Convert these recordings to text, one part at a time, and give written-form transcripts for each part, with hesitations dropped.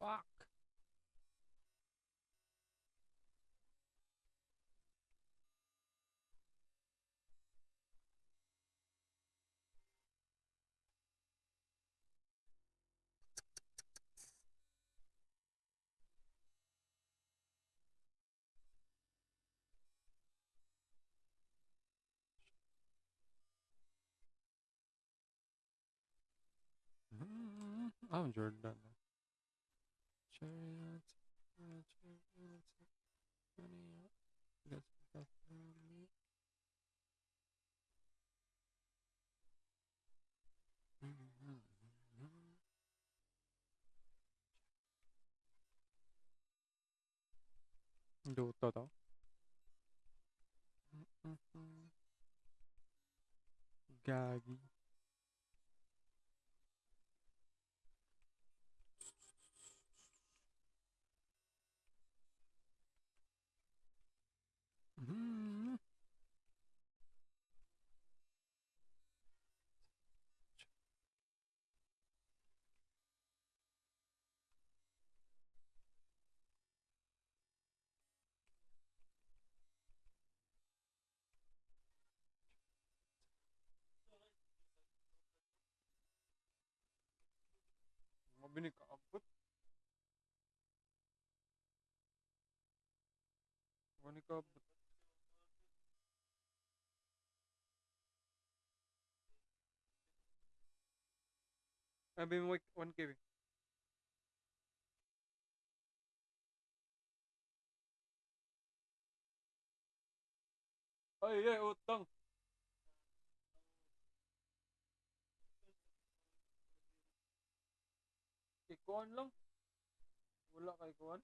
Fuck. I'm Jordan. Chariots, chariots, honey, let's go for me. Dota to. Gagi. Mabini ka abot. Mabini ka abot. Sabi mo 1K. Ay, utang. Ikuan lang. Wala kay kuan.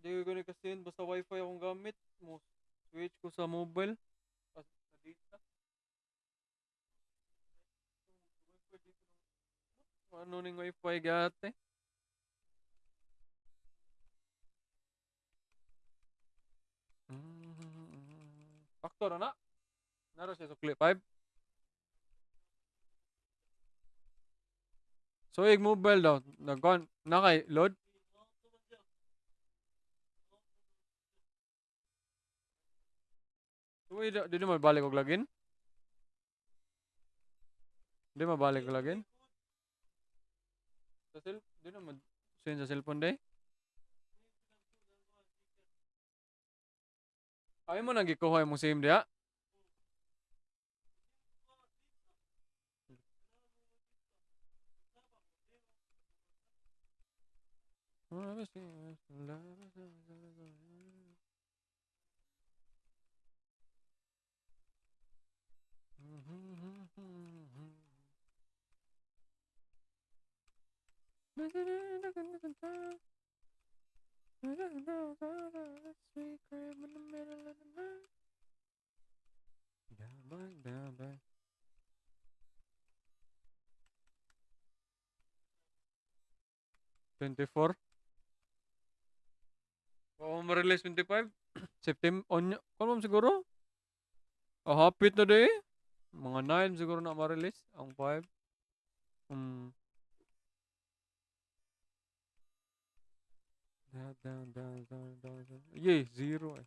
Di ko ni kasi basta wifi akong gamit. Mo switch ko sa mobile. Sa data. Ano ning wifi gate? Factor na. Naro siya sa clip 5. So, mobile daw. Nagkon. Nakay load. So, di mo balik og login? Di mo balik og login? Di na mo send sa cellphone day? Ay mo nang gikuha imong SIM diha? Sweet crib in the middle of the night. Down, back. 24. Oo, ma-release 25. September, on, kung mo siguro? Hapit na day. Mga 9 siguro na ma-release. Ang 5. Hmm. Down. Yay, 0 eh.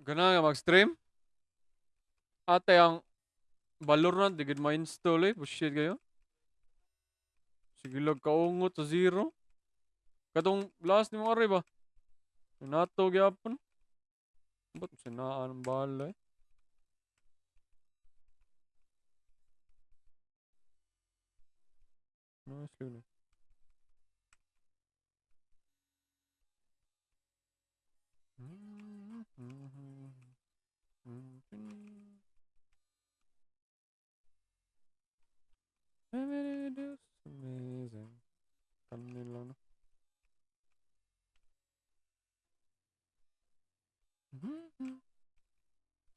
Gana nga mag-stream. Ate ang Valorant, di gid ma-install eh. Bullshit kayo. Sige lang kaungot sa 0. Katong last ni mga ba? Nato gyapon. Ba't sinaan ang bala eh? Nice yun eh. It's amazing. Kanin lang no.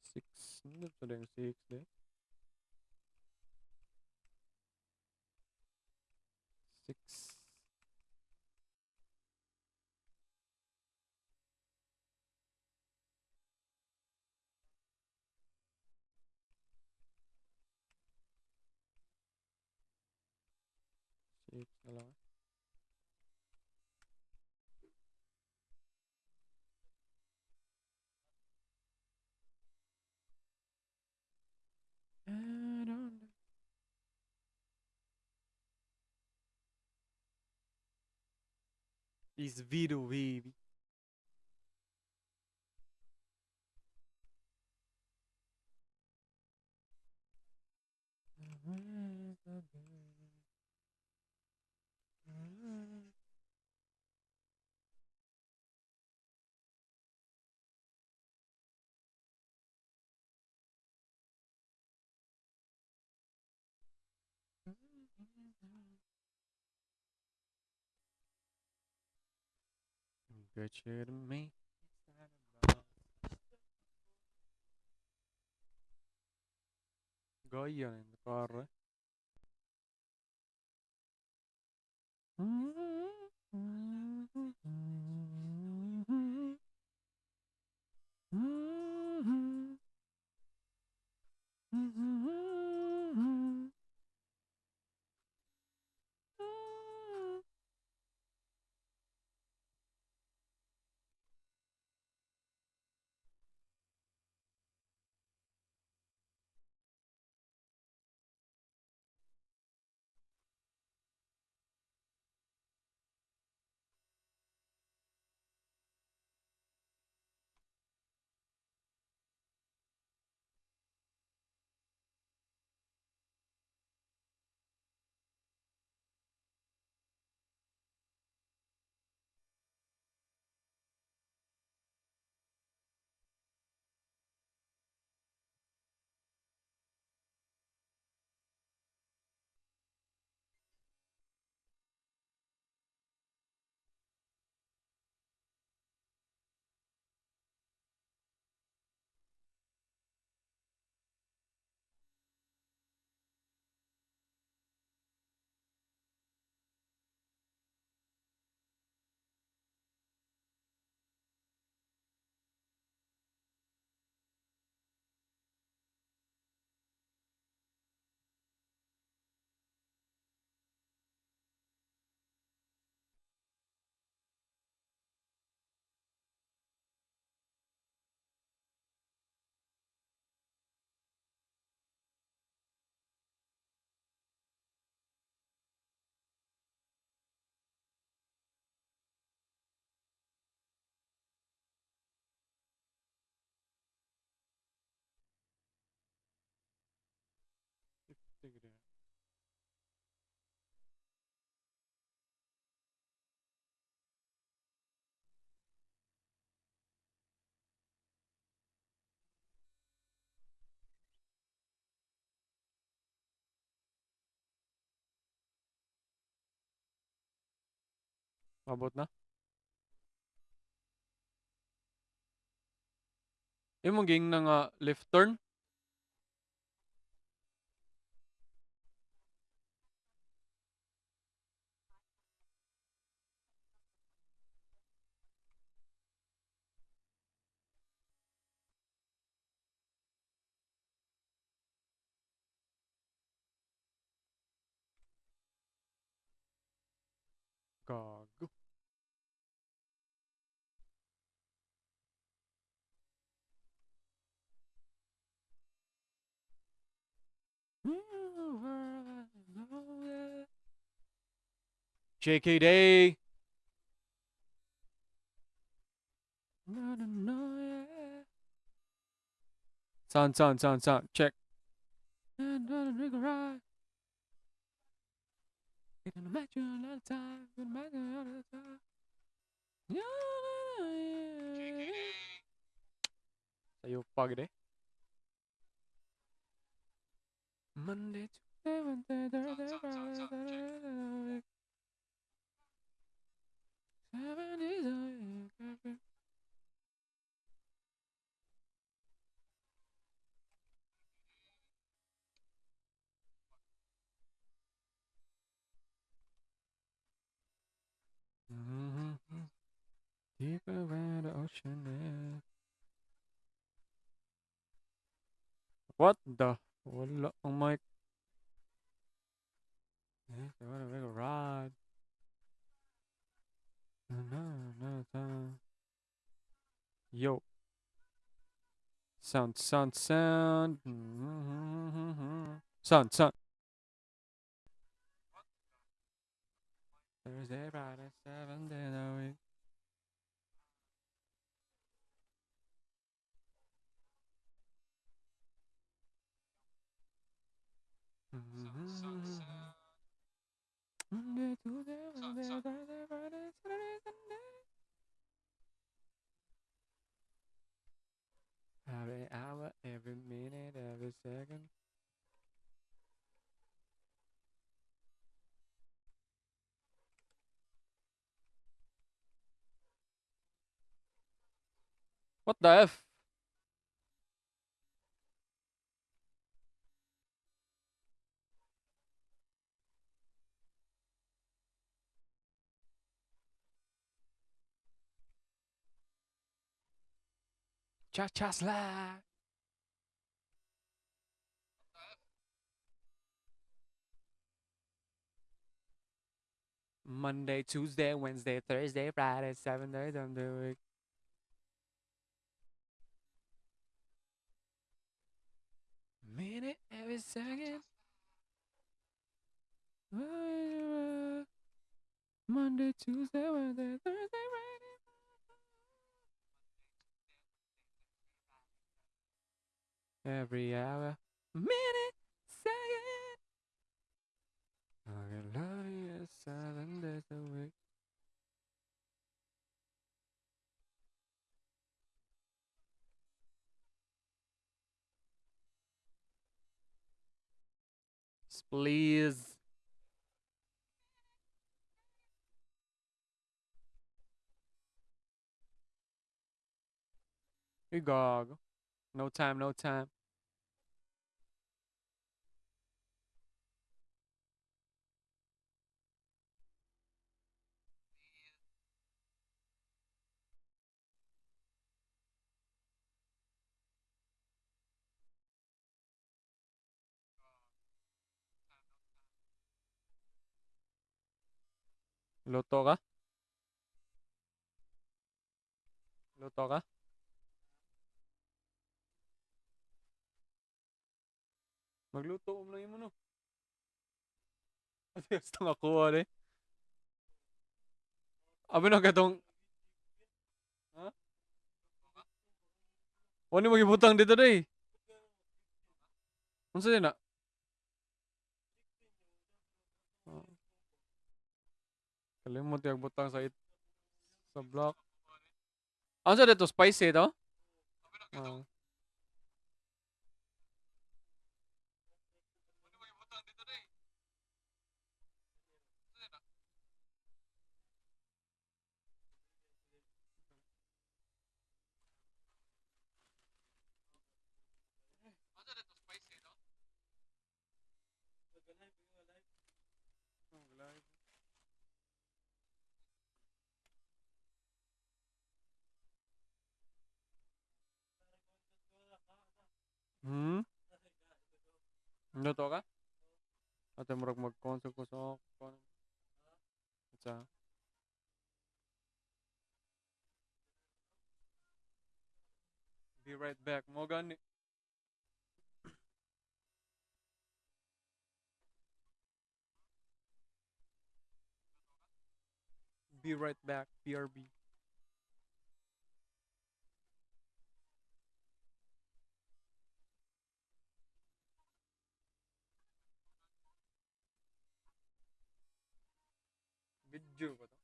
Six. Ano sa dang 6 de? 6. H na lang. Is video baby. Get you to me. Gaya in the car. Abot na? Imong ging na nga left turn. Gago. JK Day. Sound. Check. Sa'yo pa gede. Monday, Tuesday, Wednesday, Thursday, Friday, Saturday, 7 days a week. Deeper where the ocean is. What the? Wala ang mic. I wanna make a ride. Yo, sound, sound, sound. Sound, sound. Thursday, Friday, 7 days a week. Monday, Tuesday, Wednesday, Thursday, Friday, Saturday, Sunday. Every hour, every minute, every second. What the F? Cha-cha slide. Monday, Tuesday, Wednesday, Thursday, Friday, 7 days of the week. Minute, every second. Monday, Tuesday, Wednesday, Thursday, Friday. Every hour, minute, second. I can love you 7 days a week. Please. You go. No time, no time. Luto ka? Luto ka? Magluto mo lang mo no. Ate, gusto nga kuha eh. Abi na katong... Ha? Wani magibutang dito day. Unsa din na? Oh, kalimot yung butang sa block. Unsa dito? Spicy to? Oh. Hmm? Luto ka? Ate murag mag-consult ko sa... Sa... Be right back. Mo gani. Be right back. BRB. Video ba to?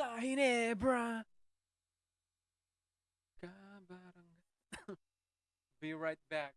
Sa Hinebra. Kabarangay. Be right back.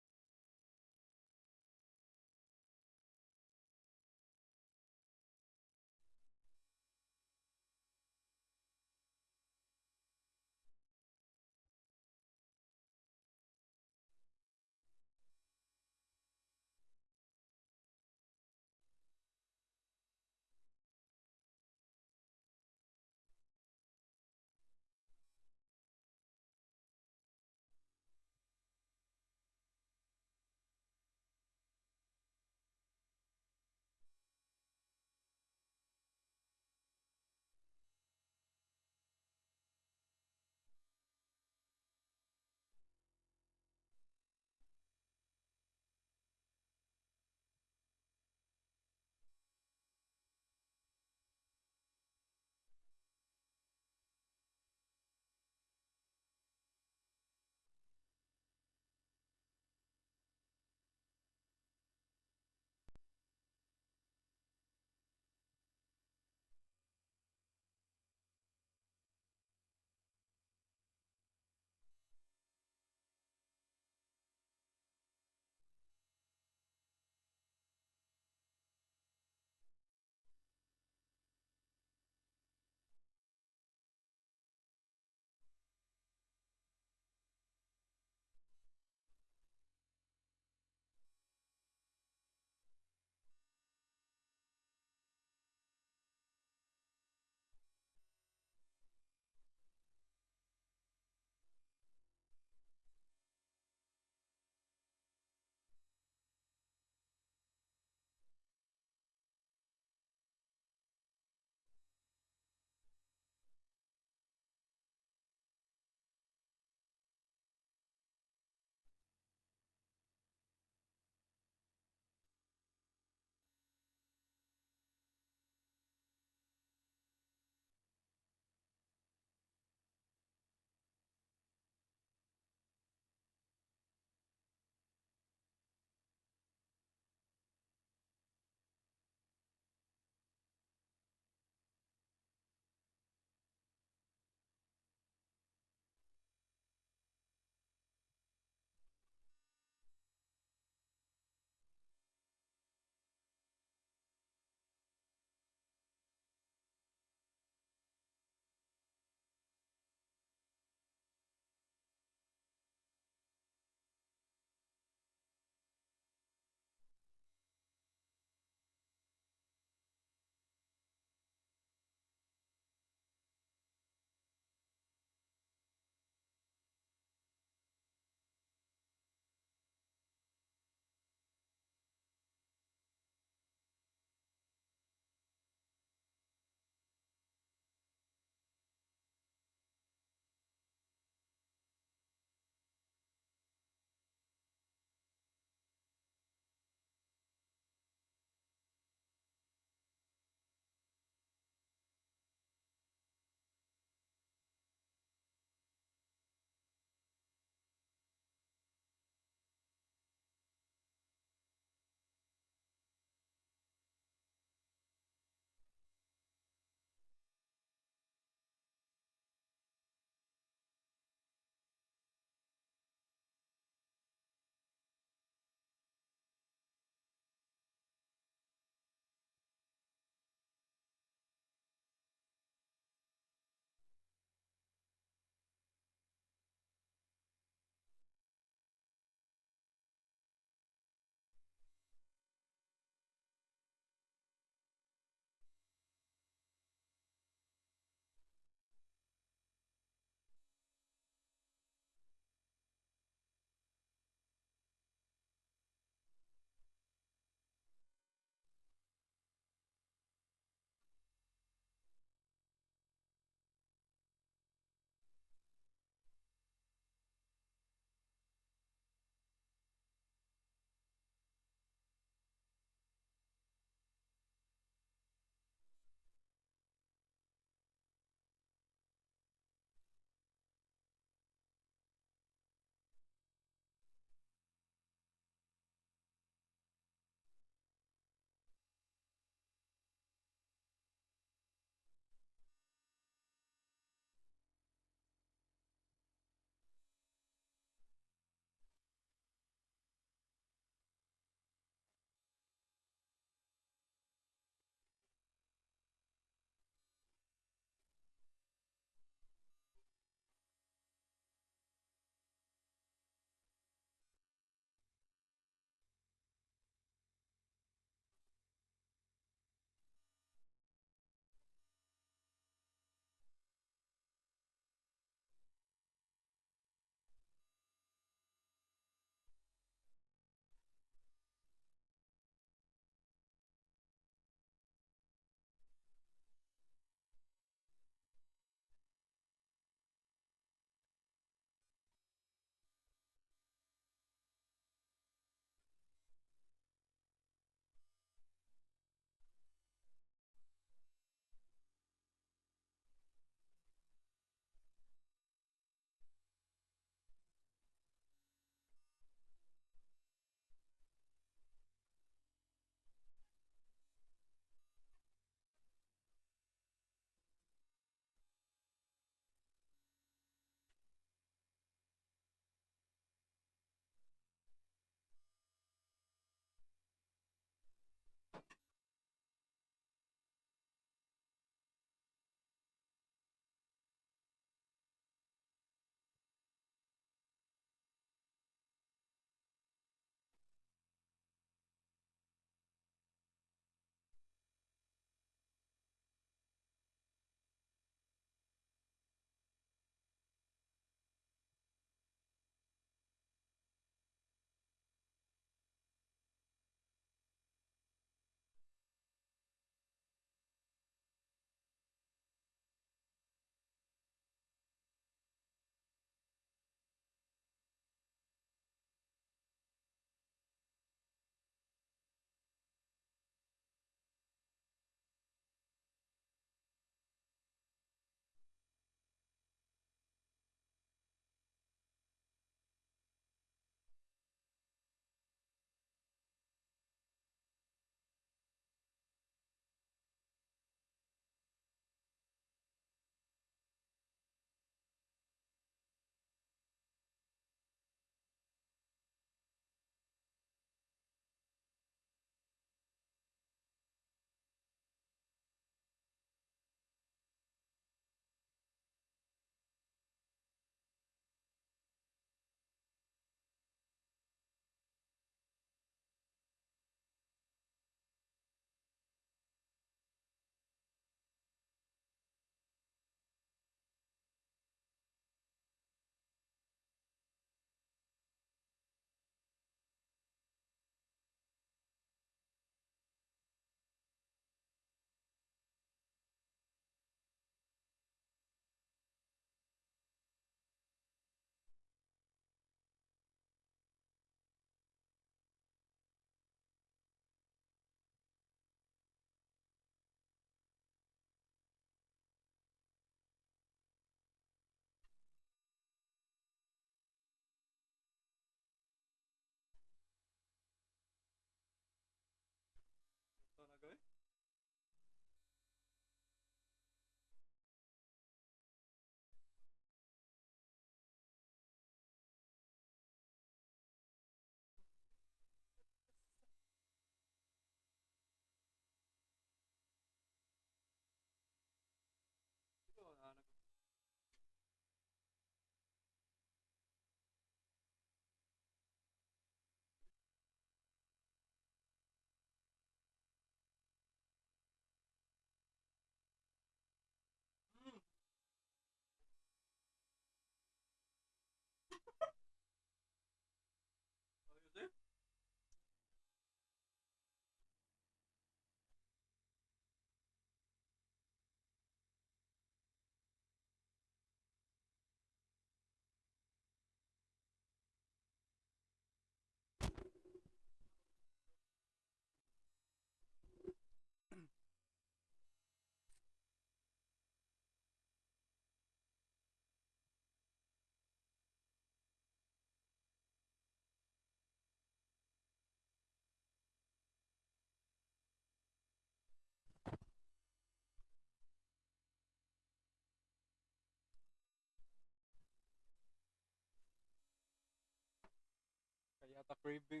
Sa cravings eh.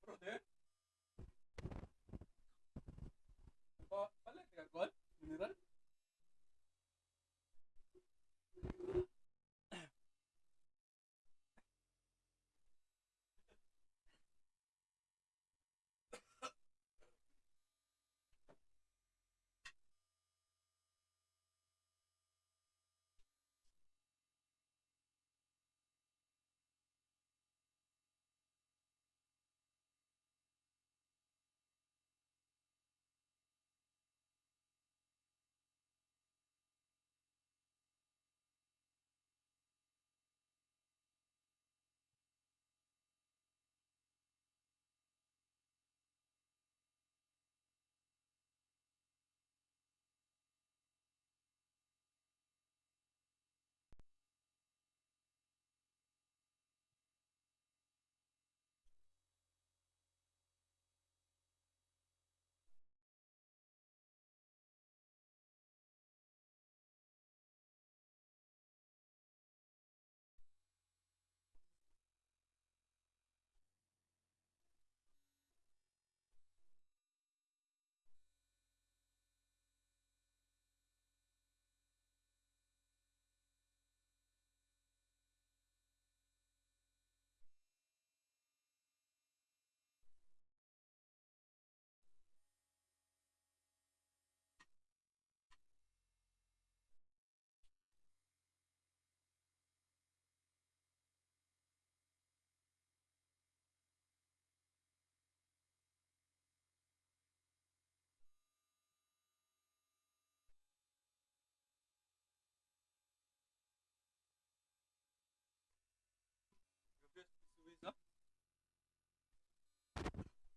Bro, de? Palit ka kwan? Mineral? Gabi, Suiza? GG's check.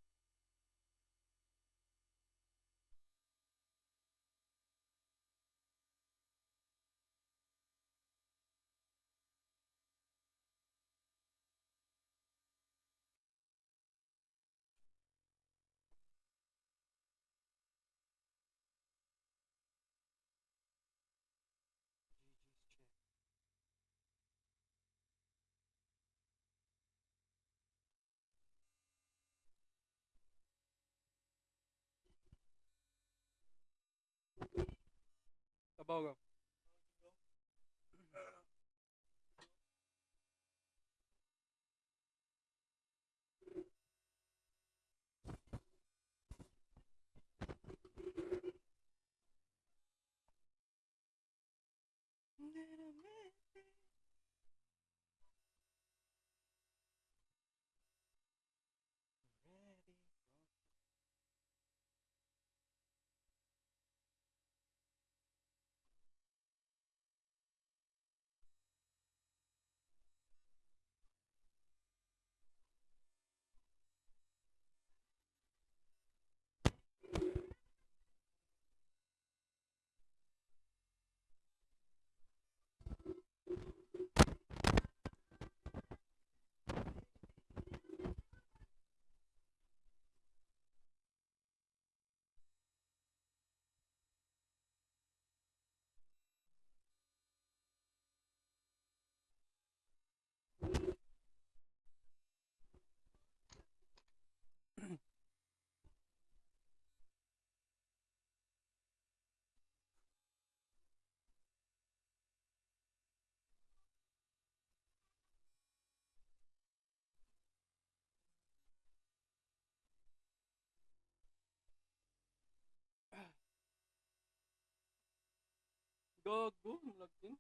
Sabaw ka. Ready. Gago, malagin.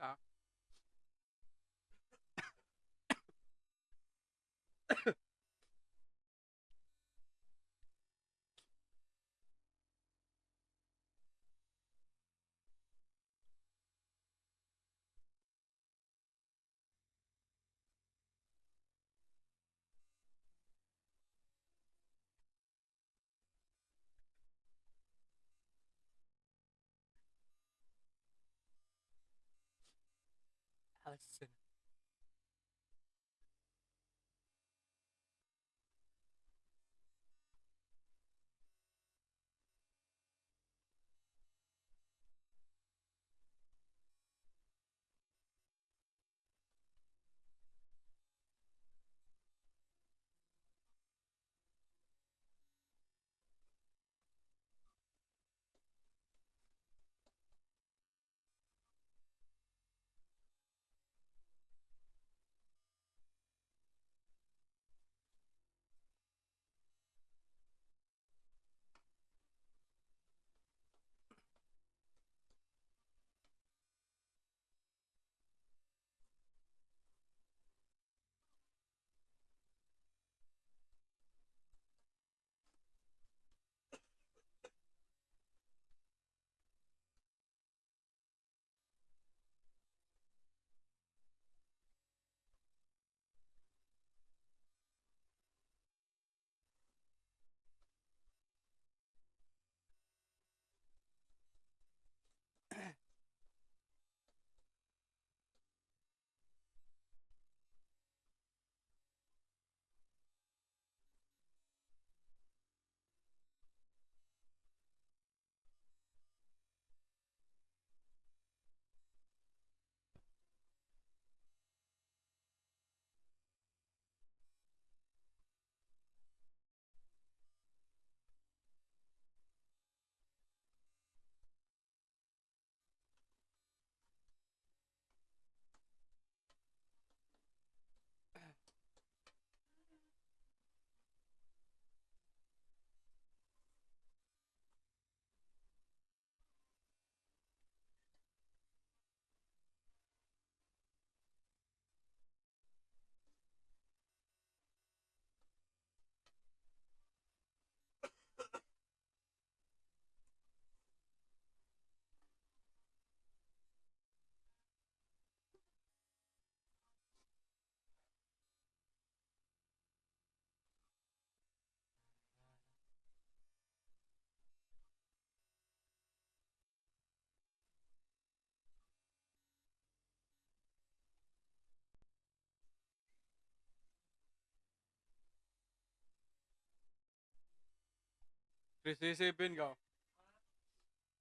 Ah, Allison. 337 ka.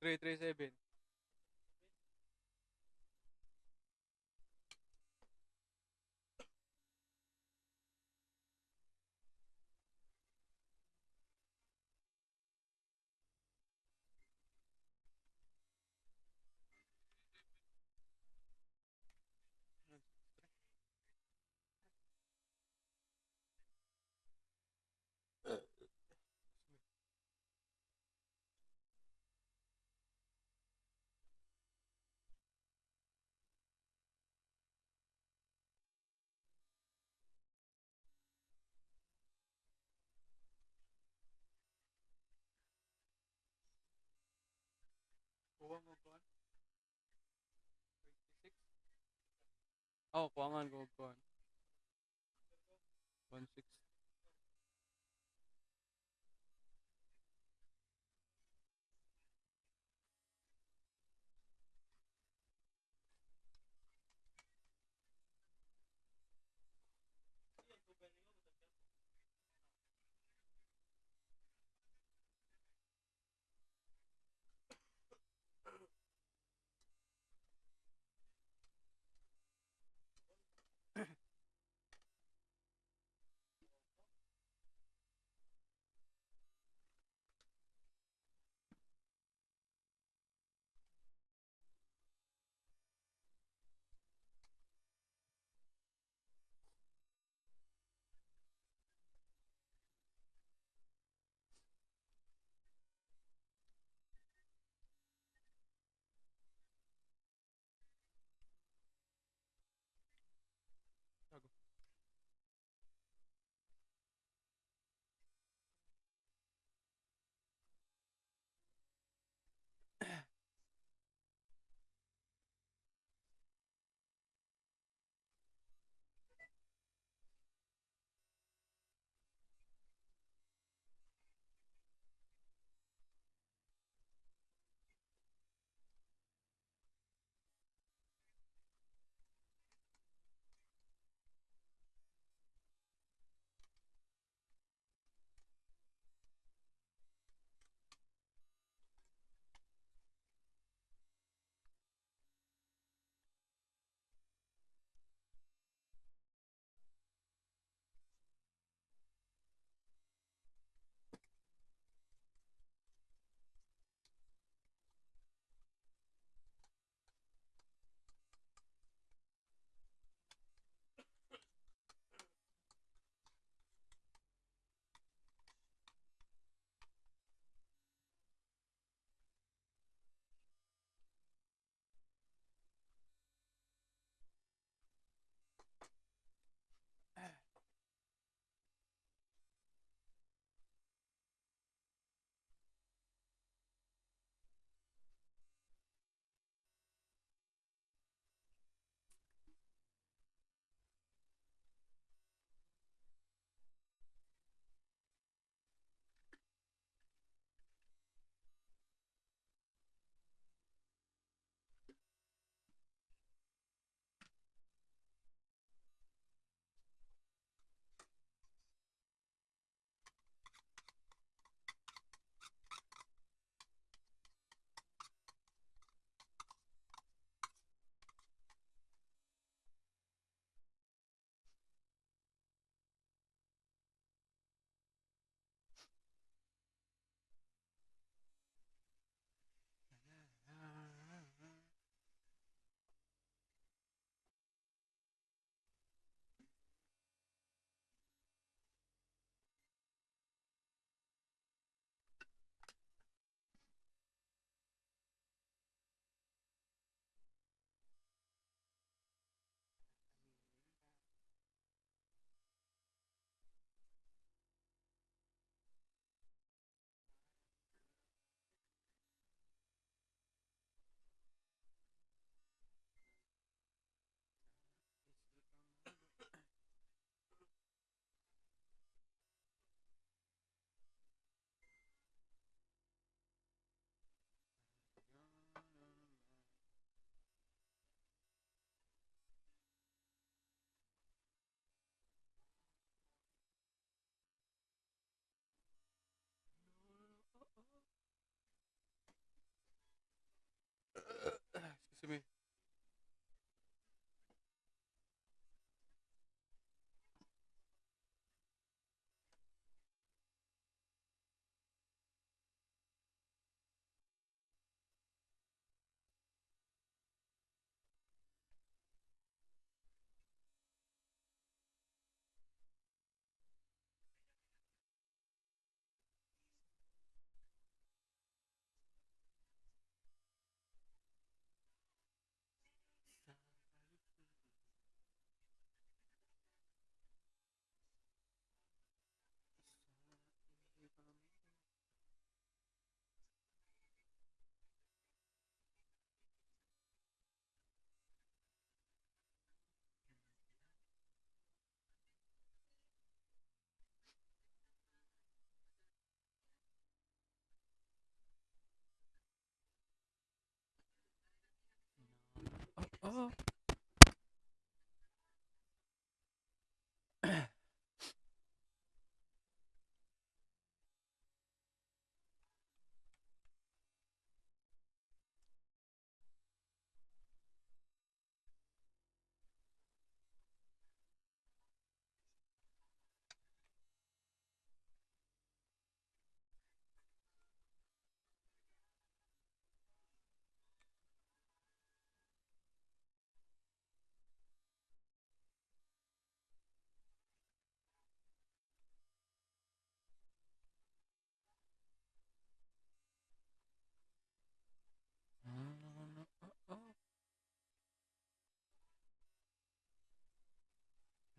337. Kuha mo ba? 26? Oh, kuha ko kuha. 16.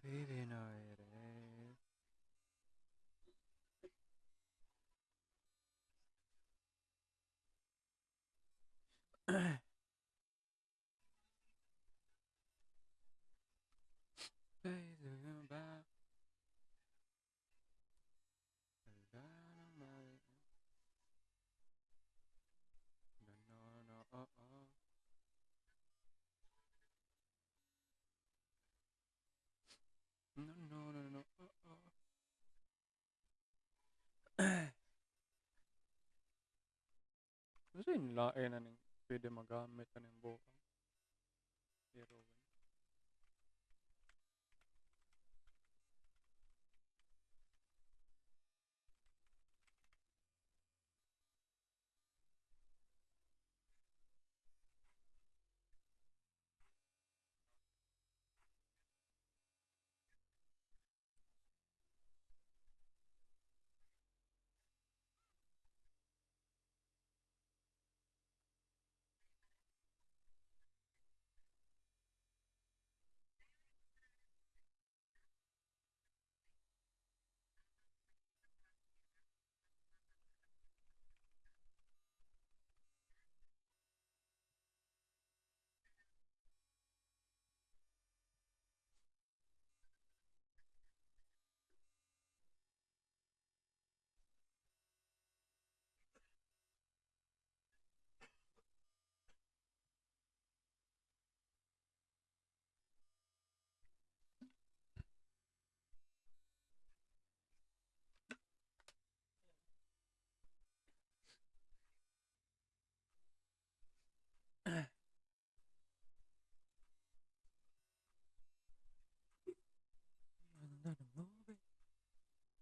Baby, no it is. No, no, no, no. Kasi lain na ning pwede magamit na ning buka. Pero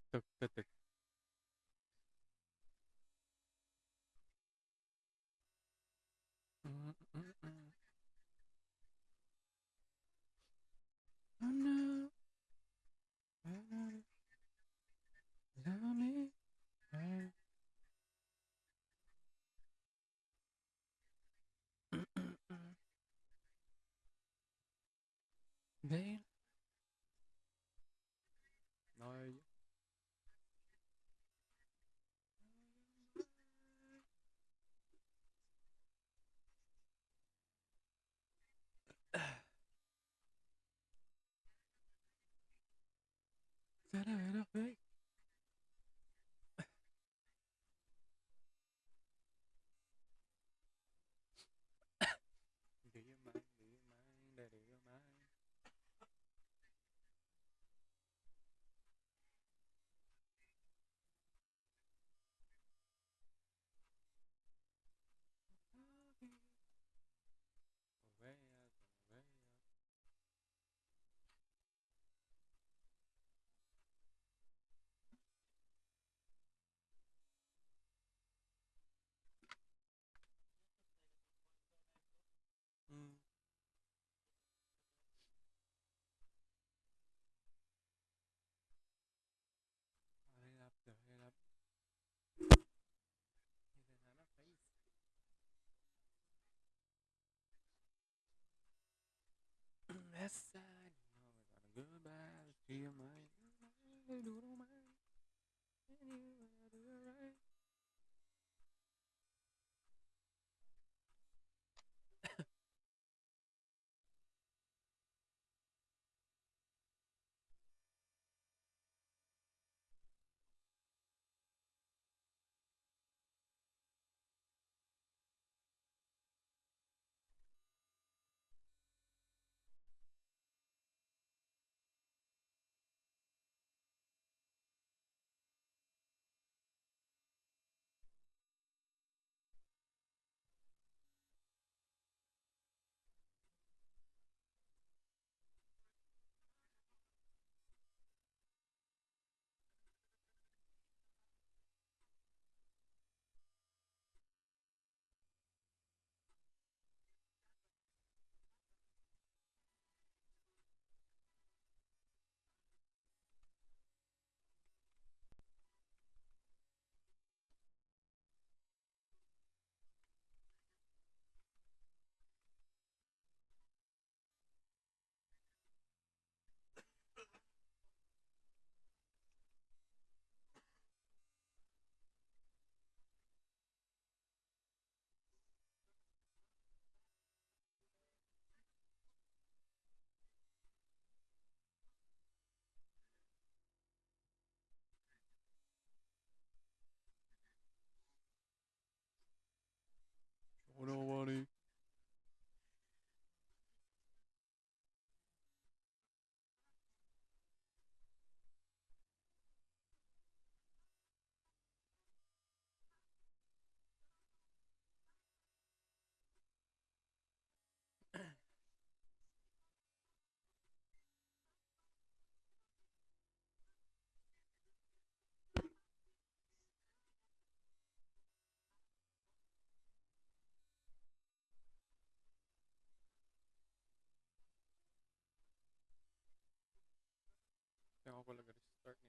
tuk tuk tuk. Love me. Babe. No. Do you mind? Do you mind? Do you mind? Way out, way out. Mm. Hurry up, hurry up. Even on a face. Yes, I know we're gonna go back. Do you mind? Do you mind? Do you right? ko lang restart ni ka.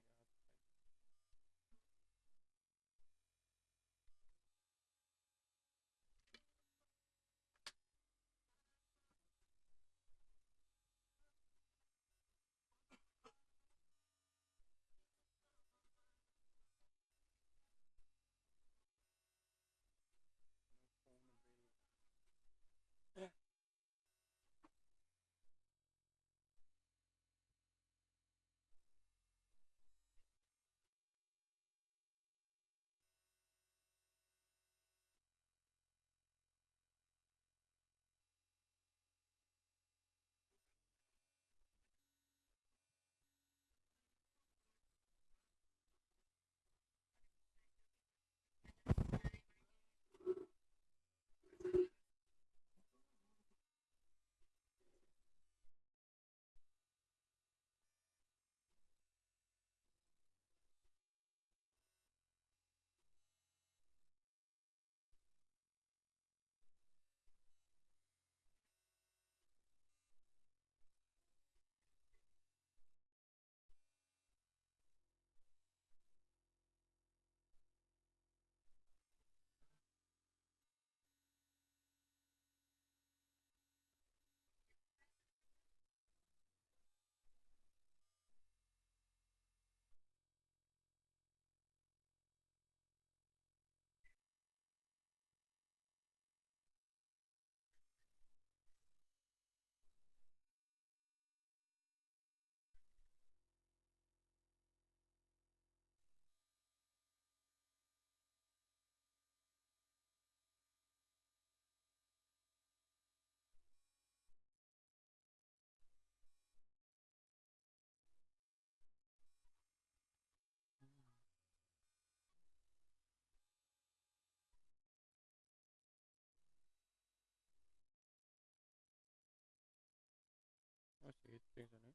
Oh, settings ano?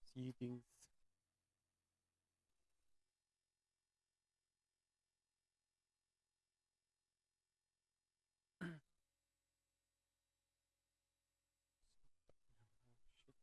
Settings. Shit.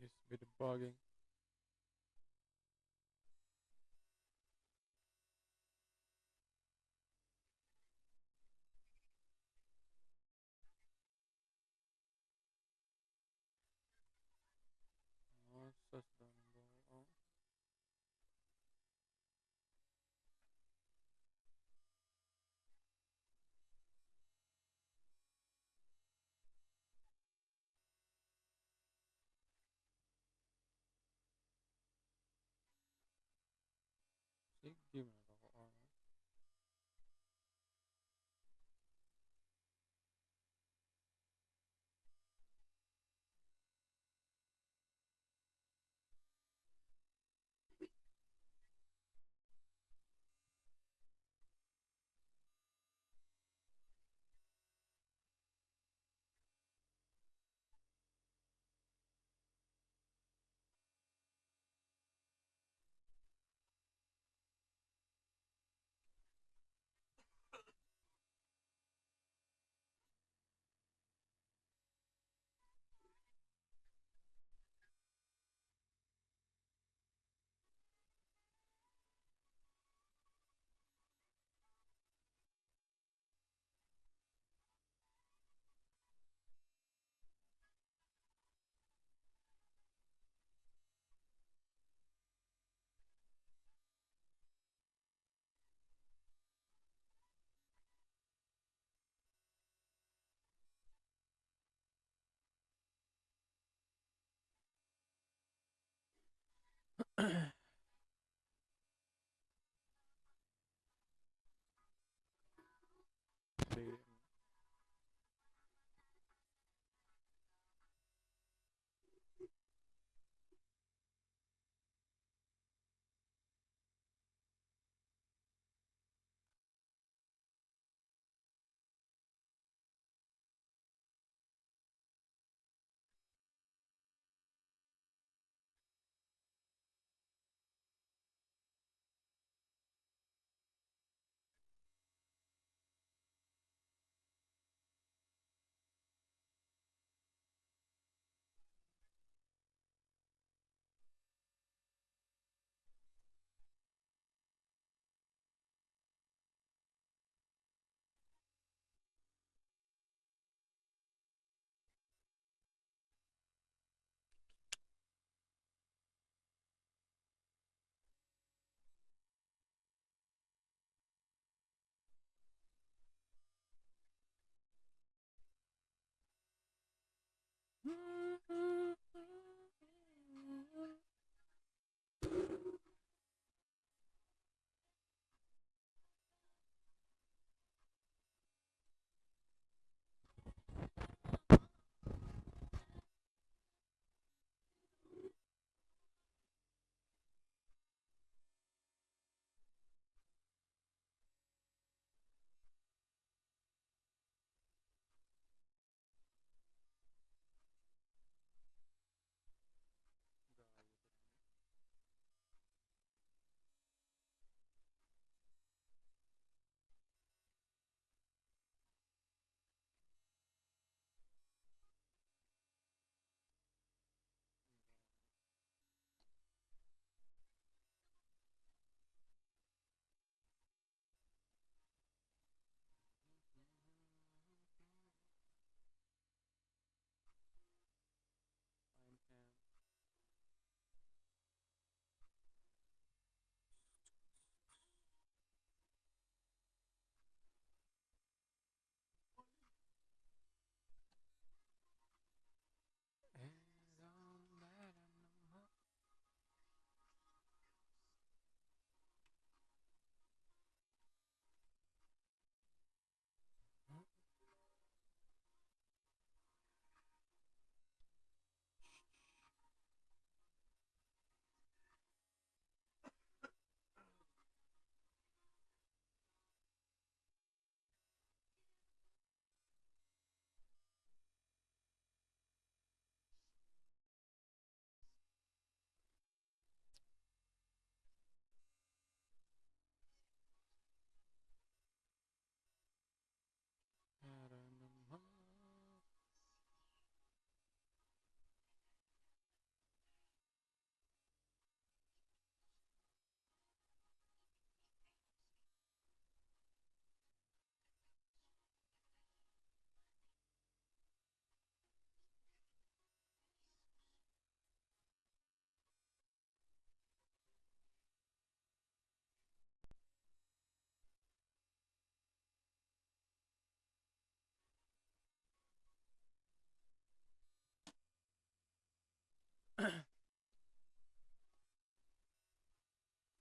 Yes, bit of bugging. Oh, sus down oh. Sige man ako on. Sige.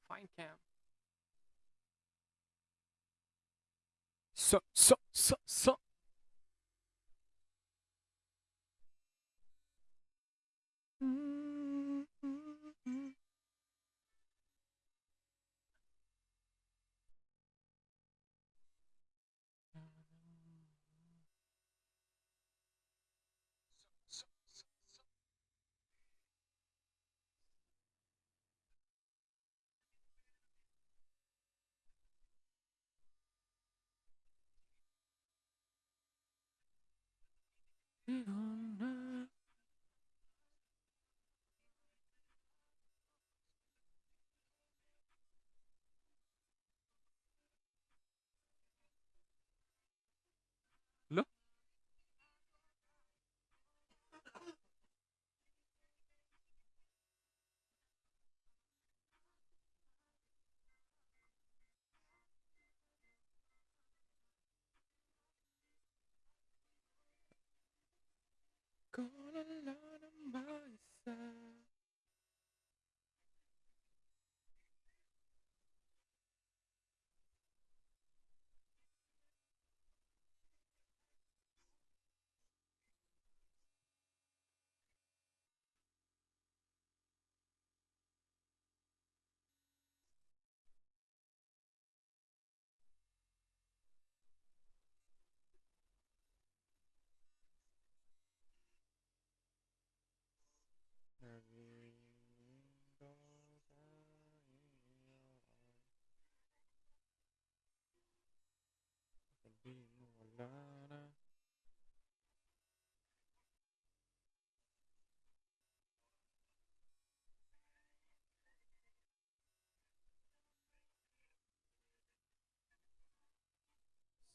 Fine cam. So. Lo? Gonna learn on my side.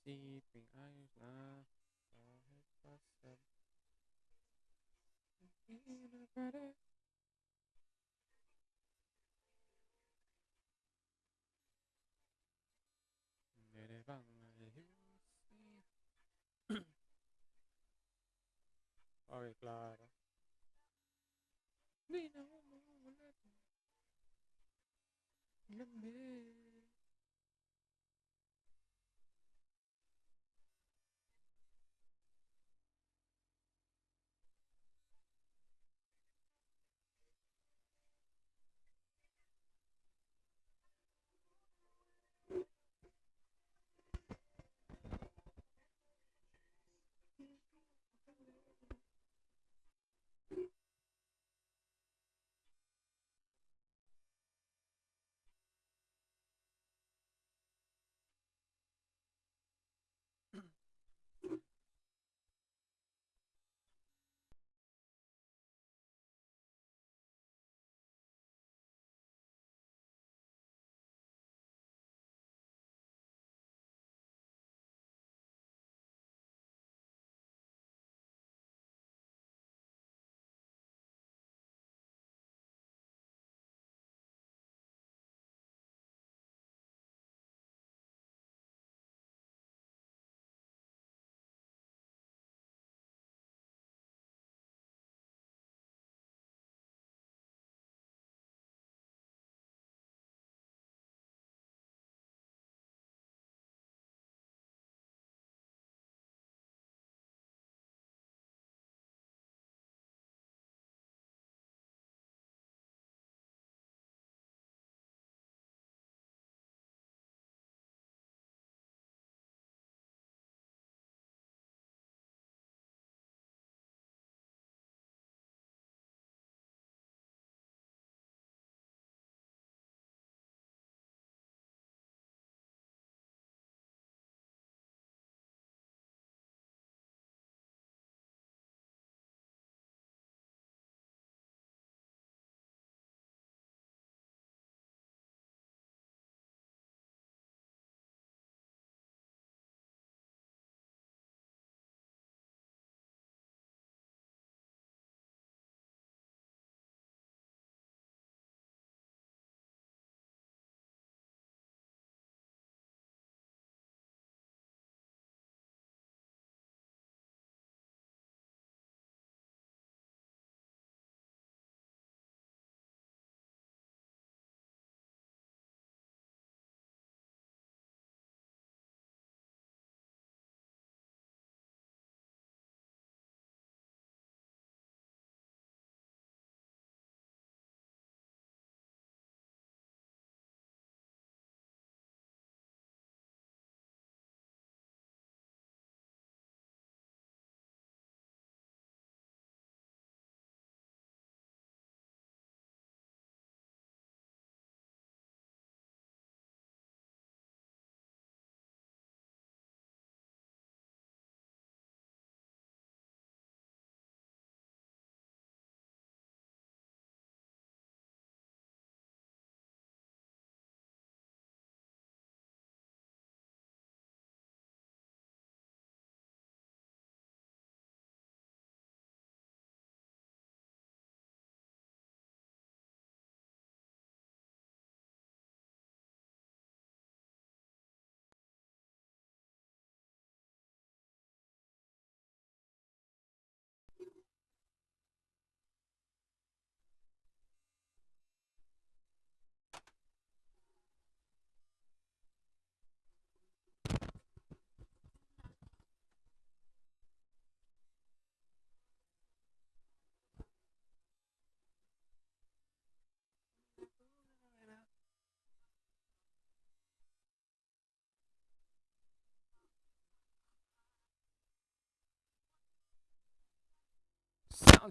Isipin ayos na kahit pasab hindi na pwede. Pwede bang ayusin? Okay, klaro. Di na ako mawala ng lamig.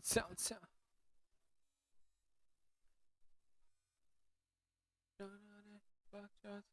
Sound. Back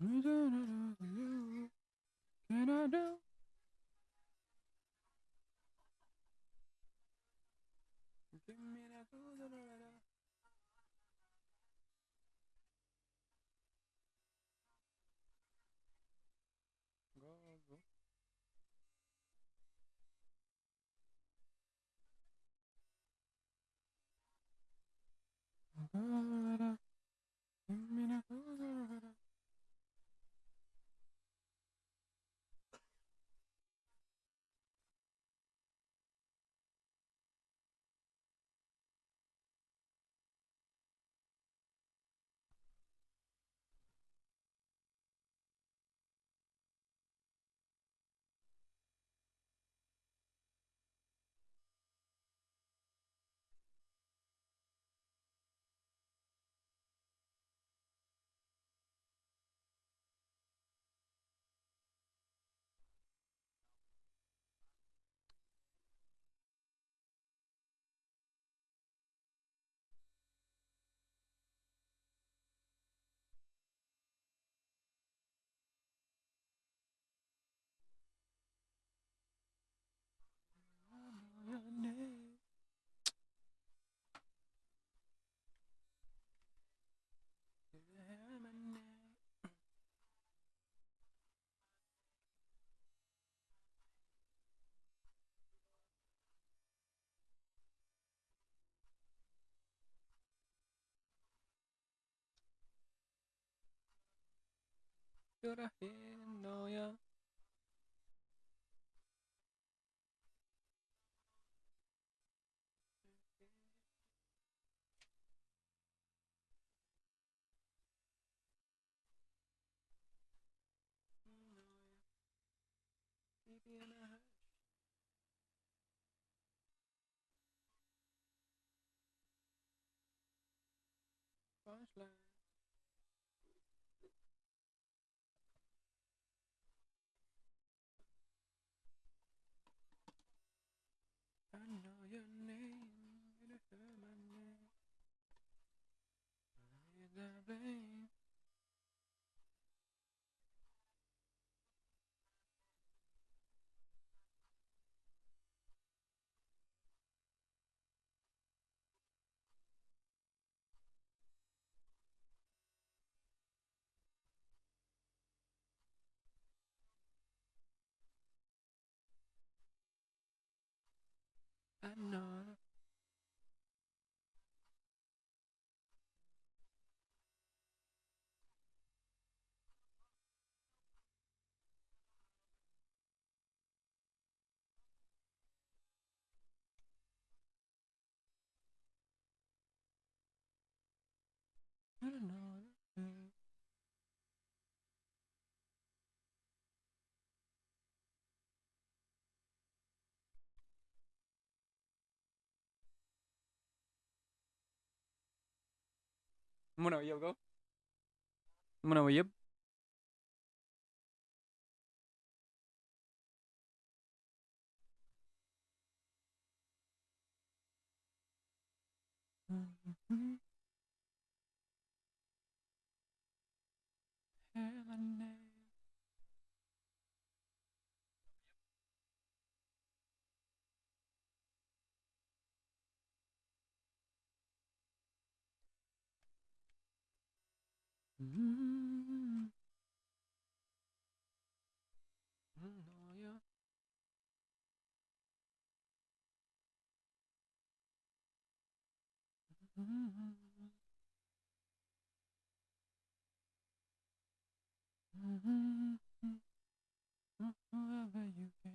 Can I do? Give me that go, go. Give me that. You're a hero, yeah. Punchline. I know your name. You heard my name. Is that blame? I know. I know. Muna uyab ko? Muna uyab? Wherever you can.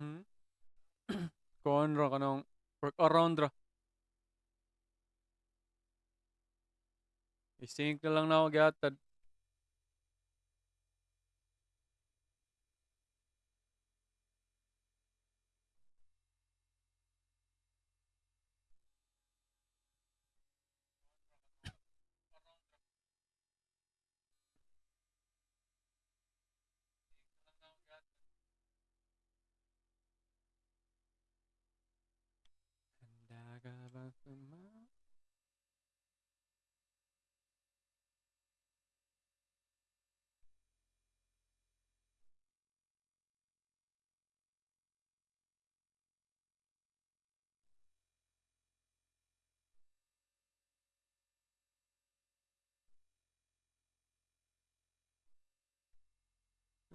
Hmm? kuan ra kanang work around ra. I-sync na lang na ako gyatad. Handa ka ba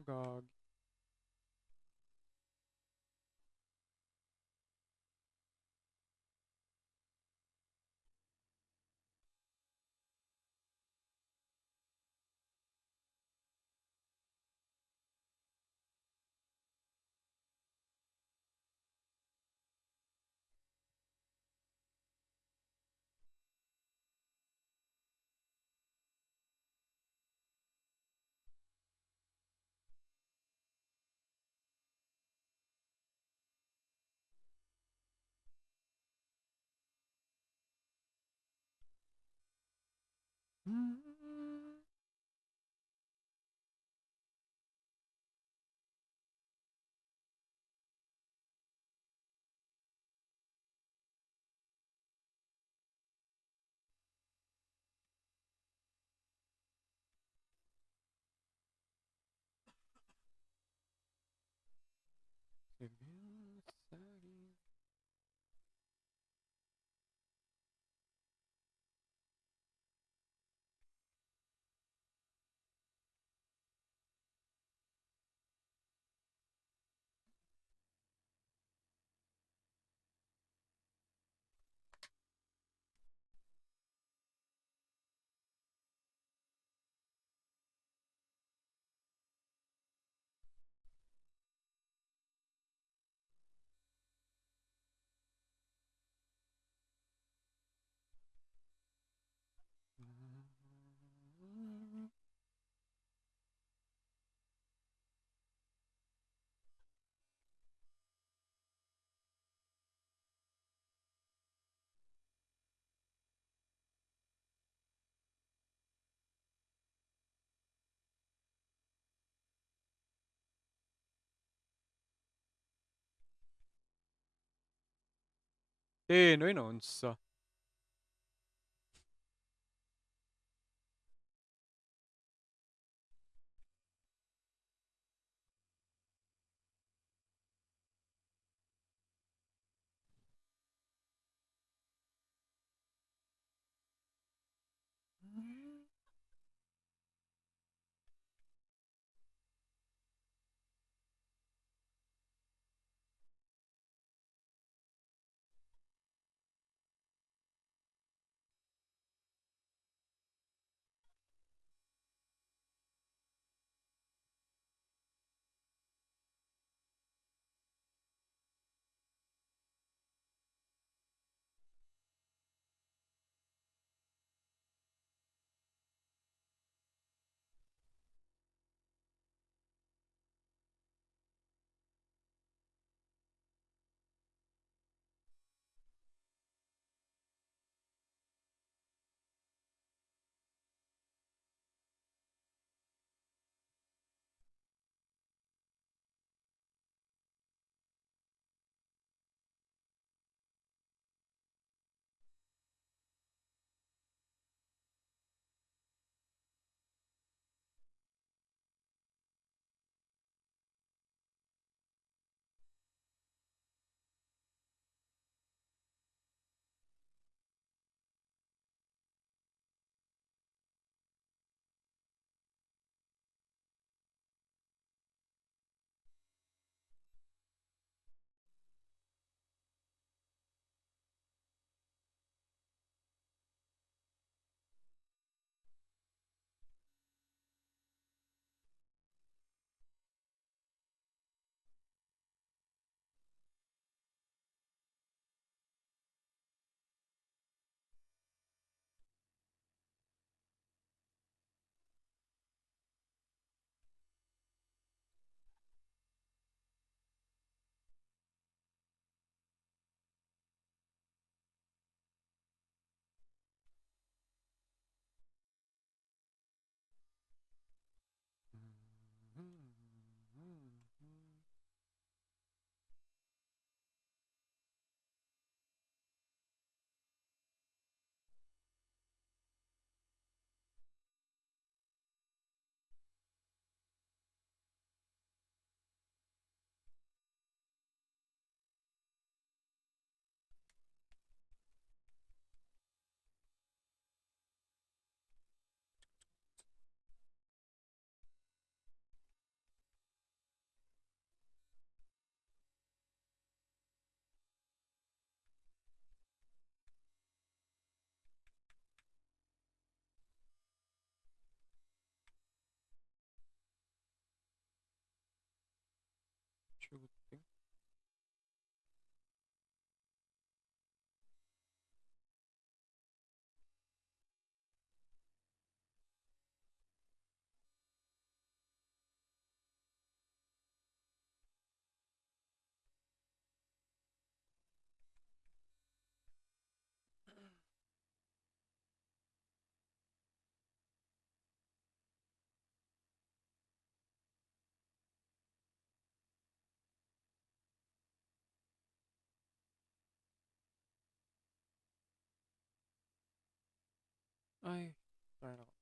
gag. Sibil sagi. No yun unsa. Shooting. Ay, sayang ako.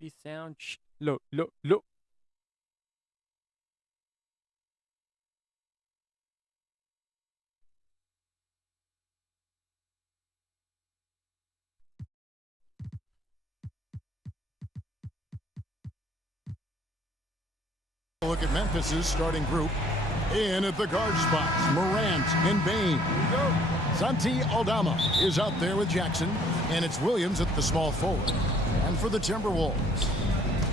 Please sound low, low, low. Look at Memphis's starting group. In at the guard spots, Morant and Bain. Santi Aldama is out there with Jackson, and it's Williams at the small forward. And for the Timberwolves,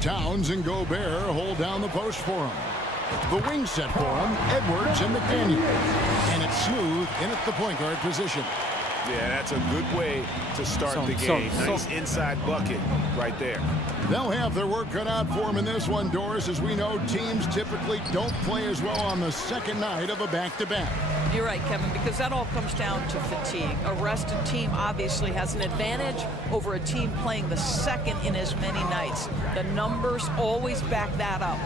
Towns and Gobert hold down the post for him. The wing set for him, Edwards and McDaniel. And it's Smooth in at the point guard position. Yeah, that's a good way to start the game. Nice inside bucket right there. They'll have their work cut out for them in this one, Doris. As we know, teams typically don't play as well on the second night of a back-to-back. You're right, Kevin, because that all comes down to fatigue. A rested team obviously has an advantage over a team playing the second in as many nights. The numbers always back that up.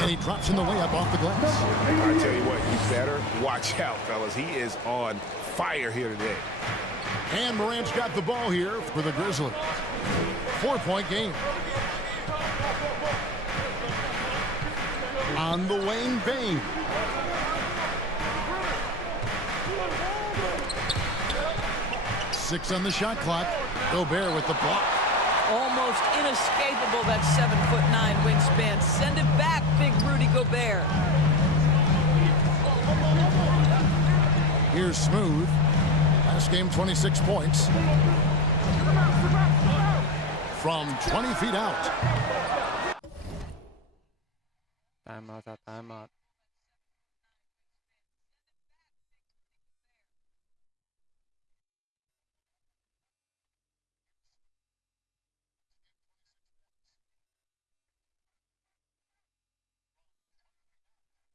And he drops in the layup off the glass. I tell you what, you better watch out, fellas. He is on fire here today. And Morant's got the ball here for the Grizzlies. 4-point game. On the lane, Bain. Six on the shot clock. Gobert with the block. Almost inescapable, that 7'9" wingspan. Send it back, big Rudy Gobert. Here's Smooth. Last game, 26 points. From 20 feet out. Timeout, timeout.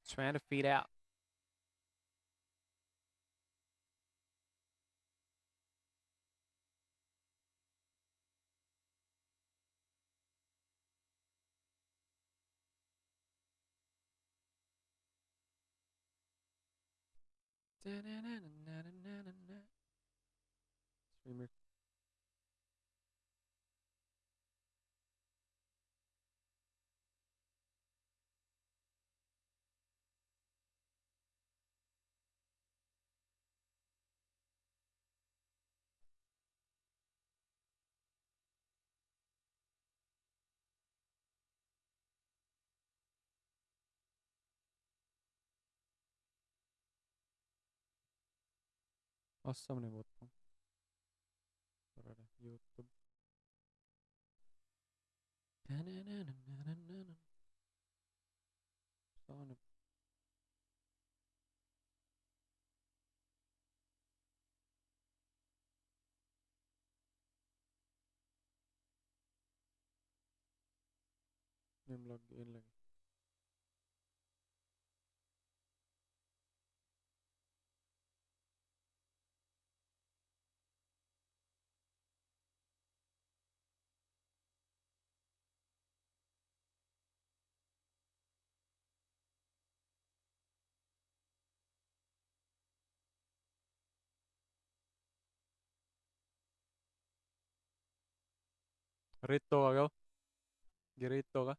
Trying to feed out. Streamer. Assa menee bottom. YouTube. Saan yung log in lagi. Rito ka gaw? Girito ka?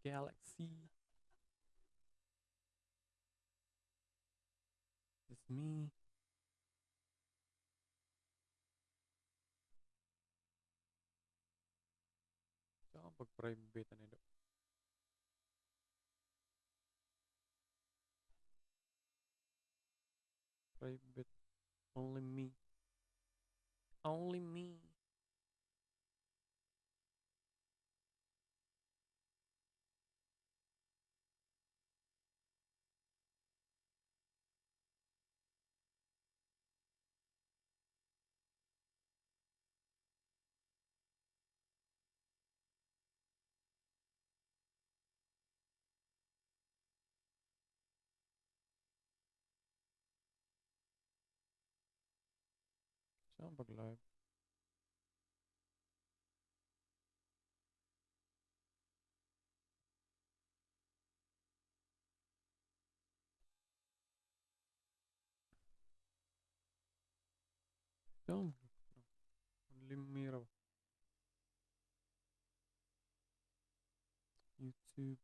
Galaxy. It's me. Saan pag-private na ito? Private. Only me. Only me. Saan pag-live? Saan? Only me raw. YouTube.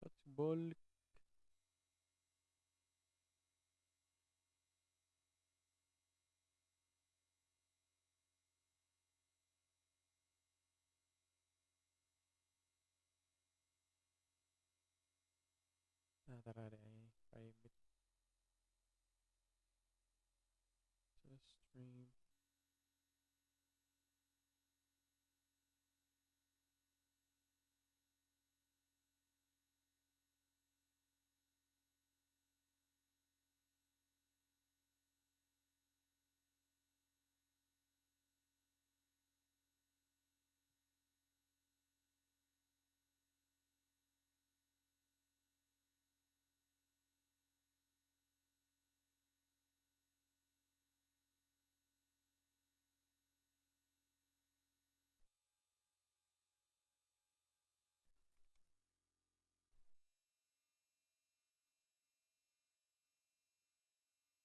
Touch ball. Tara deh. Private. Just stream.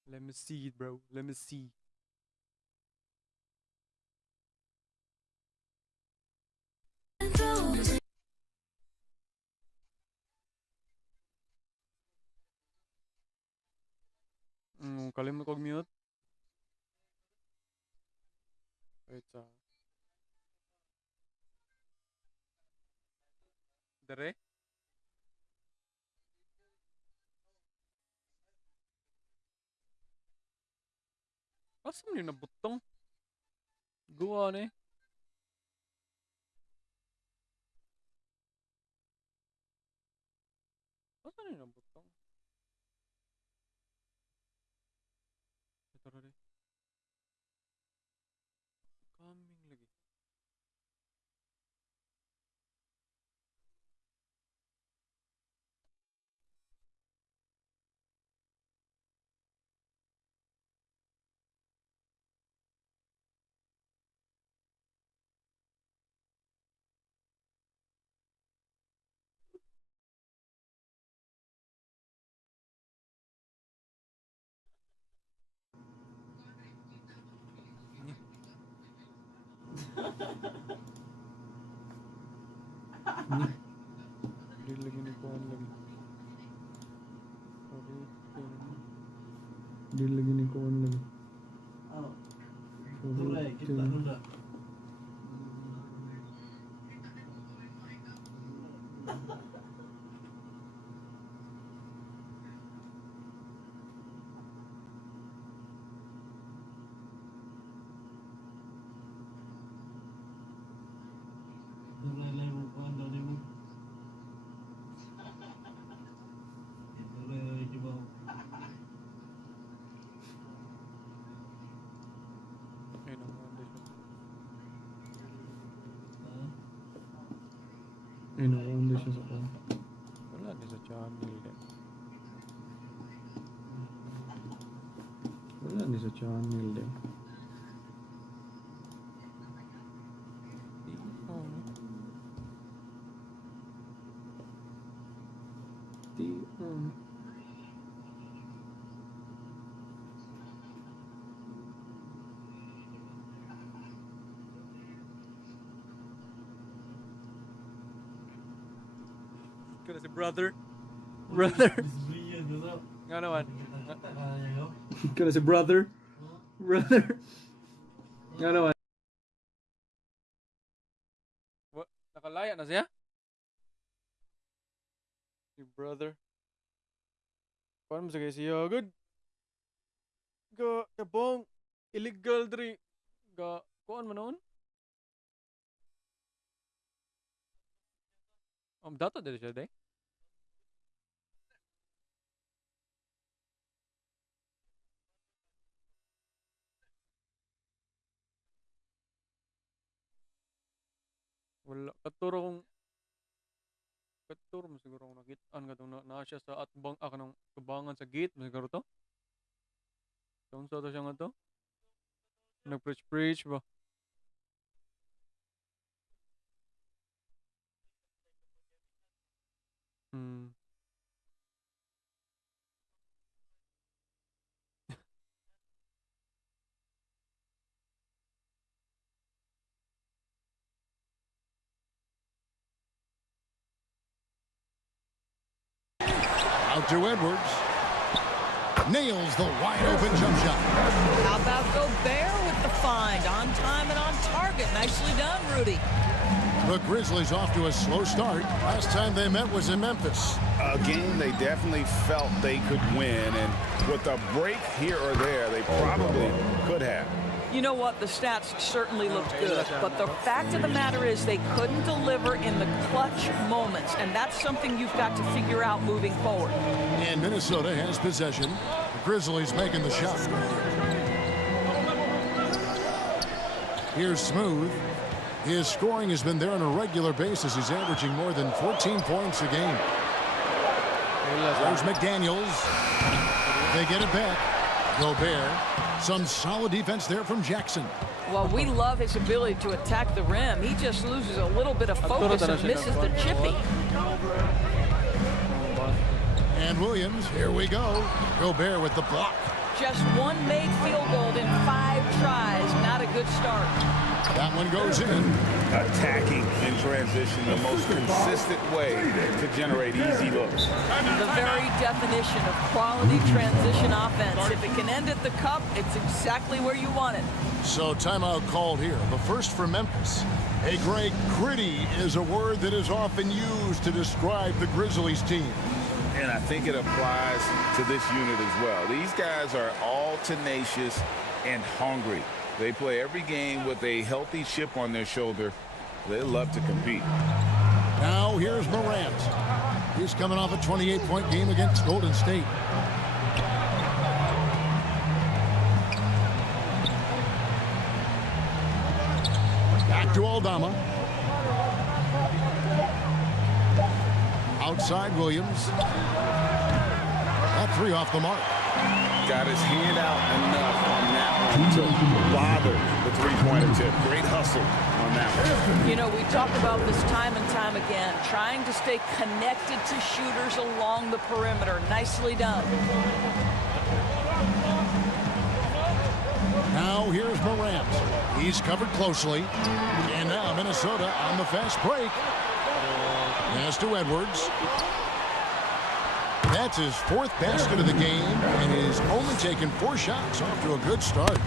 Let me see it, bro. Let me see. Kalimut kog mute. Wait sa. Dere. Asa man yung nabutong? Gawa na eh. Asa na yung nabutong? Ito rin. Coming lagi. Di lagi ni kuan lagi. Di lagi ni kuan lagi. Ay, nakuha siya sa kuan. Wala din sa channel din. Wala din sa channel din. Kena si brother. Brother. Nga naman. Kena si brother. Brother. Nga naman. What? Nakalaya na siya? Si brother. Paano mo sa siya? Good. Kabong. Illegal dri. Kuan mo noon? Dato dito siya day? Wala. Katuro mo siguro kung nakitaan ka itong na siya sa atbang ng kabangan sa gate mo siguro to? Kung sa to siya nga to? Nag-preach ba? Out to Edwards. Nails the wide open jump shot. How about Gobert with the find? On time and on target. Nicely done, Rudy. The Grizzlies off to a slow start. Last time they met was in Memphis. A game they definitely felt they could win, and with a break here or there, they probably could have. You know what? The stats certainly looked good, but the fact of the matter is they couldn't deliver in the clutch moments, and that's something you've got to figure out moving forward. And Minnesota has possession. The Grizzlies making the shot. Here's Smooth. His scoring has been there on a regular basis. He's averaging more than 14 points a game. There's McDaniels. They get it back. Gobert. Some solid defense there from Jackson. Well, we love his ability to attack the rim. He just loses a little bit of focus and misses the chippy. And Williams, here we go. Gobert with the block. Just one made field goal in 5 tries. Not a good start. That one goes in. Attacking in transition, the most consistent way to generate easy looks. The very definition of quality transition offense. If it can end at the cup, it's exactly where you want it. So timeout called here. The first for Memphis. Hey, Greg, gritty is a word that is often used to describe the Grizzlies team. And I think it applies to this unit as well. These guys are all tenacious and hungry. They play every game with a healthy chip on their shoulder. They love to compete. Now here's Morant. He's coming off a 28-point game against Golden State. Back to Aldama. Outside Williams. That three off the mark. Got his hand out enough on that one to bother the three-pointer tip. Great hustle on that one. You know, we talk about this time and time again, trying to stay connected to shooters along the perimeter. Nicely done. Now here's Morant. He's covered closely. And now Minnesota on the fast break. Pass to Edwards. That's his 4th basket of the game, and he's only taken 4 shots. Off to a good start.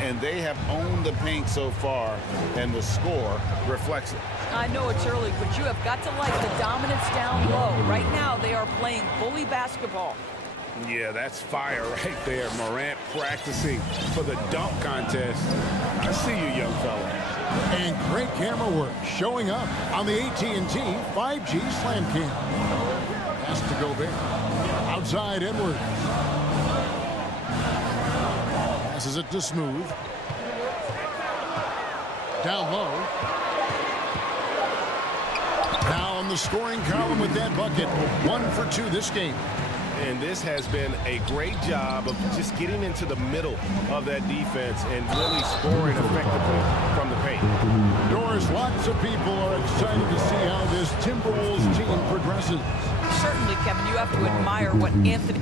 And they have owned the paint so far, and the score reflects it. I know it's early, but you have got to like the dominance down low. Right now, they are playing bully basketball. Yeah, that's fire right there. Morant practicing for the dunk contest. I see you, young fella. And great camera work showing up on the AT&T 5G Slam Cam. Pass to Gobert. Outside Edwards. Passes it to Smooth. Down low. Now on the scoring column with that bucket. 1 for 2 this game. And this has been a great job of just getting into the middle of that defense and really scoring effectively from the paint. Doris, lots of people are excited to see how this Timberwolves team progresses. Certainly, Kevin, you have to admire what Anthony...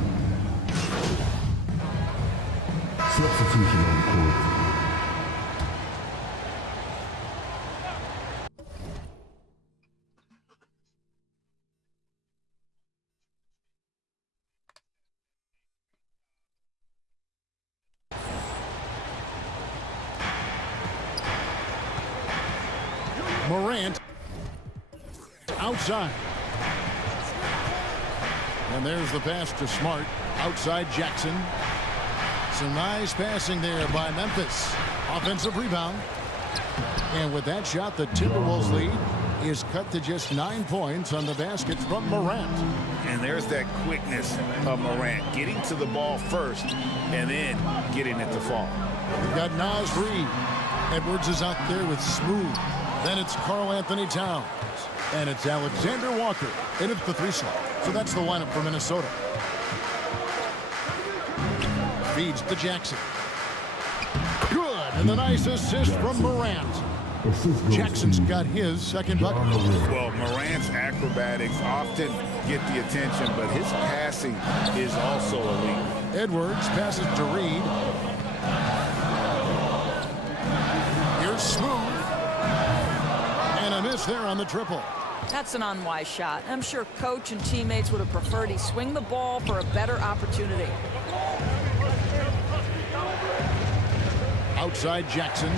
Substitution on court. Morant outside. And there's the pass to Smart. Outside Jackson. Some nice passing there by Memphis. Offensive rebound. And with that shot, the Timberwolves lead is cut to just 9 points on the basket from Morant. And there's that quickness of Morant, getting to the ball first and then getting it to fall. We've got Naz Reid. Edwards is out there with Smooth. Then it's Karl Anthony Towns. And it's Alexander Walker in at the 3 slot. So that's the lineup for Minnesota. Feeds to Jackson. Good. And the nice assist from Morant. Jackson's got his second bucket. Well, Morant's acrobatics often get the attention, but his passing is also elite. Edwards passes to Reed. Here's Smooth. And a miss there on the triple. That's an unwise shot. I'm sure coach and teammates would have preferred he swing the ball for a better opportunity. Outside Jackson.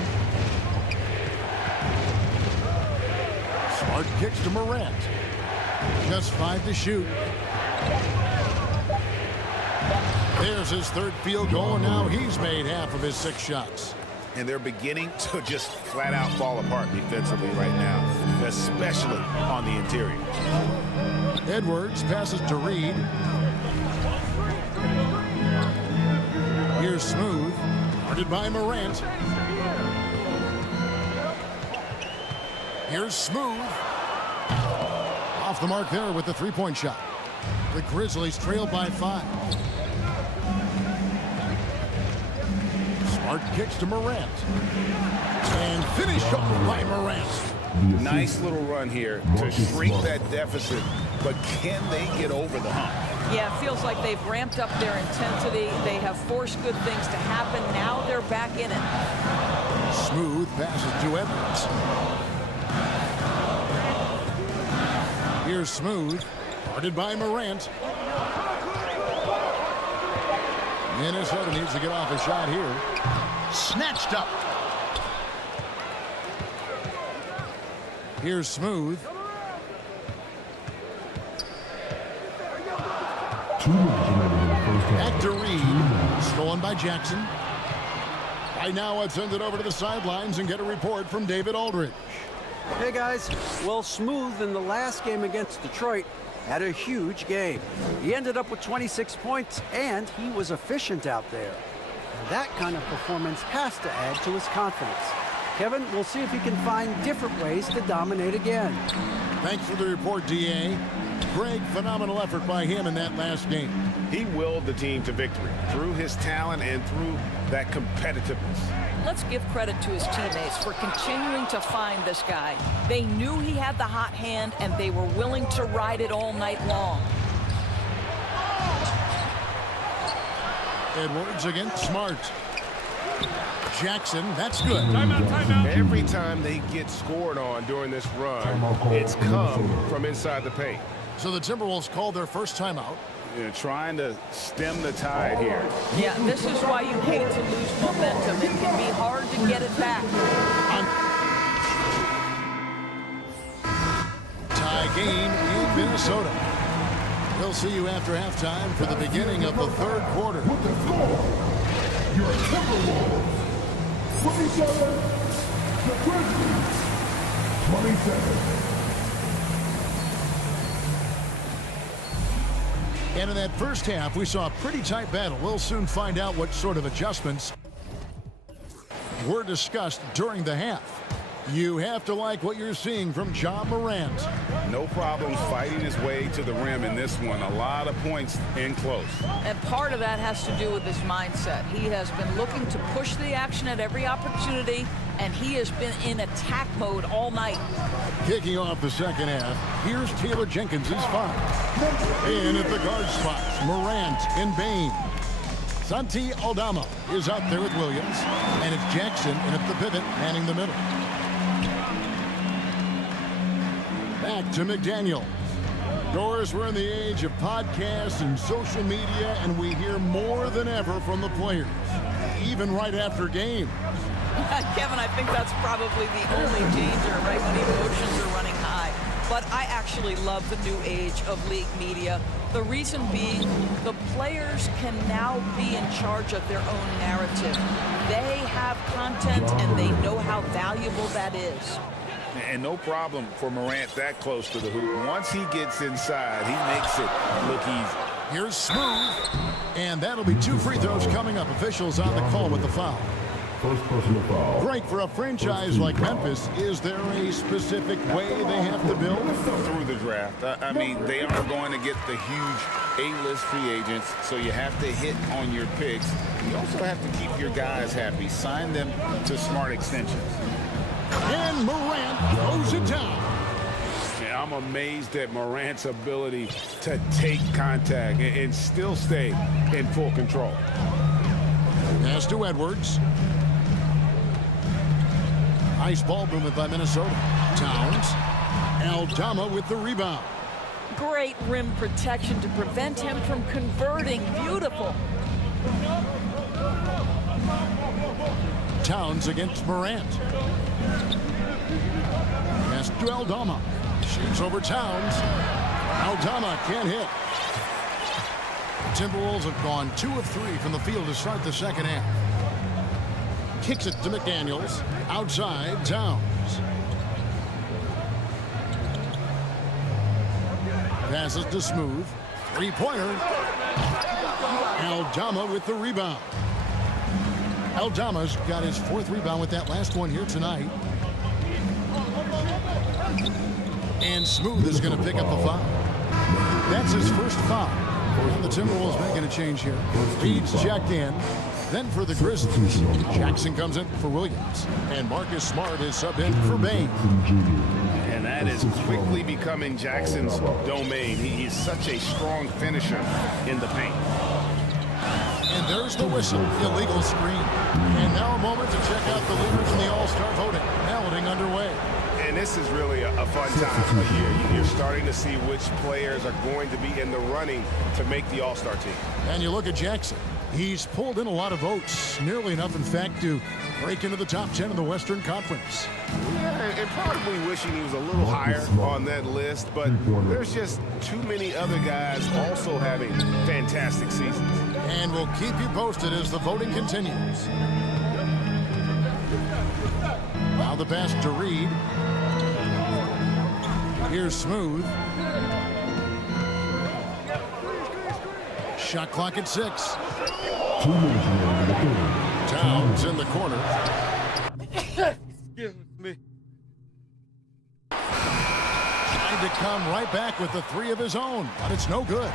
Smart kicks to Morant. Just 5 to shoot. There's his 3rd field goal, and now he's made half of his 6 shots. And they're beginning to just flat out fall apart defensively right now, especially on the interior. Edwards passes to Reed. Here's Smooth. Guarded by Morant. Here's Smooth. Off the mark there with the 3-point shot. The Grizzlies trail by 5. Smart kicks to Morant. And finished off by Morant. Nice little run here to shrink that deficit, but can they get over the hump? Yeah, it feels like they've ramped up their intensity. They have forced good things to happen. Now they're back in it. Smooth passes to Edwards. Here's Smooth, guarded by Morant. Minnesota needs to get off a shot here. Snatched up. Here's Smooth. 2 minutes remaining in the first half. Back to Reed. Stolen by Jackson. Right now, let's send it over to the sidelines and get a report from David Aldridge. Hey guys, well, Smooth in the last game against Detroit had a huge game. He ended up with 26 points and he was efficient out there. And that kind of performance has to add to his confidence. Kevin, we'll see if he can find different ways to dominate again. Thanks for the report, D.A. Greg, phenomenal effort by him in that last game. He willed the team to victory through his talent and through that competitiveness. Let's give credit to his teammates for continuing to find this guy. They knew he had the hot hand, and they were willing to ride it all night long. Edwards against Smart. Jackson, that's good. Timeout. Every time they get scored on during this run, it's come from inside the paint. So the Timberwolves called their first timeout. They're trying to stem the tide here. Yeah, this is why you hate to lose momentum. It can be hard to get it back. Tie game in Minnesota. We'll see you after halftime for the beginning of the third quarter. With the score, your Timberwolves 27, the Grizzlies 27. And in that first half, we saw a pretty tight battle. We'll soon find out what sort of adjustments were discussed during the half. You have to like what you're seeing from Ja Morant. No problems fighting his way to the rim in this one. A lot of points in close. And part of that has to do with his mindset. He has been looking to push the action at every opportunity, and he has been in attack mode all night. Kicking off the second half, here's Taylor Jenkins' foul. In at the guard spots, Morant and Bain. Santi Aldama is out there with Williams, and it's Jackson in at the pivot, manning the middle. Back to McDaniel. Doris, we're in the age of podcasts and social media, and we hear more than ever from the players, even right after game. Kevin, I think that's probably the only danger, right, when emotions are running high. But I actually love the new age of league media. The reason being, the players can now be in charge of their own narrative. They have content, and they know how valuable that is. And no problem for Morant that close to the hoop. Once he gets inside, he makes it look easy. Here's Smooth, and that'll be 2 free throws coming up. Officials on the call with the foul. First personal foul. Greg, for a franchise like Memphis, is there a specific way they have to build? Through the draft. I mean, they aren't going to get the huge A-list free agents, so you have to hit on your picks. You also have to keep your guys happy. Sign them to smart extensions. And Morant throws it down. Yeah, I'm amazed at Morant's ability to take contact and still stay in full control. Pass to Edwards. Nice ball movement by Minnesota. Towns. Aldama with the rebound. Great rim protection to prevent him from converting. Beautiful. Towns against Morant. Pass to Aldama. Shoots over Towns. Aldama can't hit. The Timberwolves have gone 2 of 3 from the field to start the second half. Kicks it to McDaniels. Outside, Towns. Passes to Smooth. Three-pointer. Aldama with the rebound. Aldama's got his 4th rebound with that last one here tonight. And Smooth is going to pick up the foul. That's his first foul. And the Timberwolves making a change here. Reed's checked in. Then for the Grizzlies, Jackson comes in for Williams. And Marcus Smart is subbed in for Bain. And that is quickly becoming Jackson's domain. He's such a strong finisher in the paint. And there's the whistle, illegal screen. And now a moment to check out the leaders in the All-Star voting. Balloting underway. And this is really a fun time of year. You're starting to see which players are going to be in the running to make the All-Star team. And you look at Jackson. He's pulled in a lot of votes, nearly enough, in fact, to break into the top 10 in the Western Conference. Yeah, and probably wishing he was a little higher on that list, but there's just too many other guys also having fantastic seasons. And we'll keep you posted as the voting continues. Now the pass to Reed. Here's Smooth. Shot clock at 6. 2 minutes remaining in the third. Towns in the corner. Excuse me. Trying to come right back with the 3 of his own, but it's no good.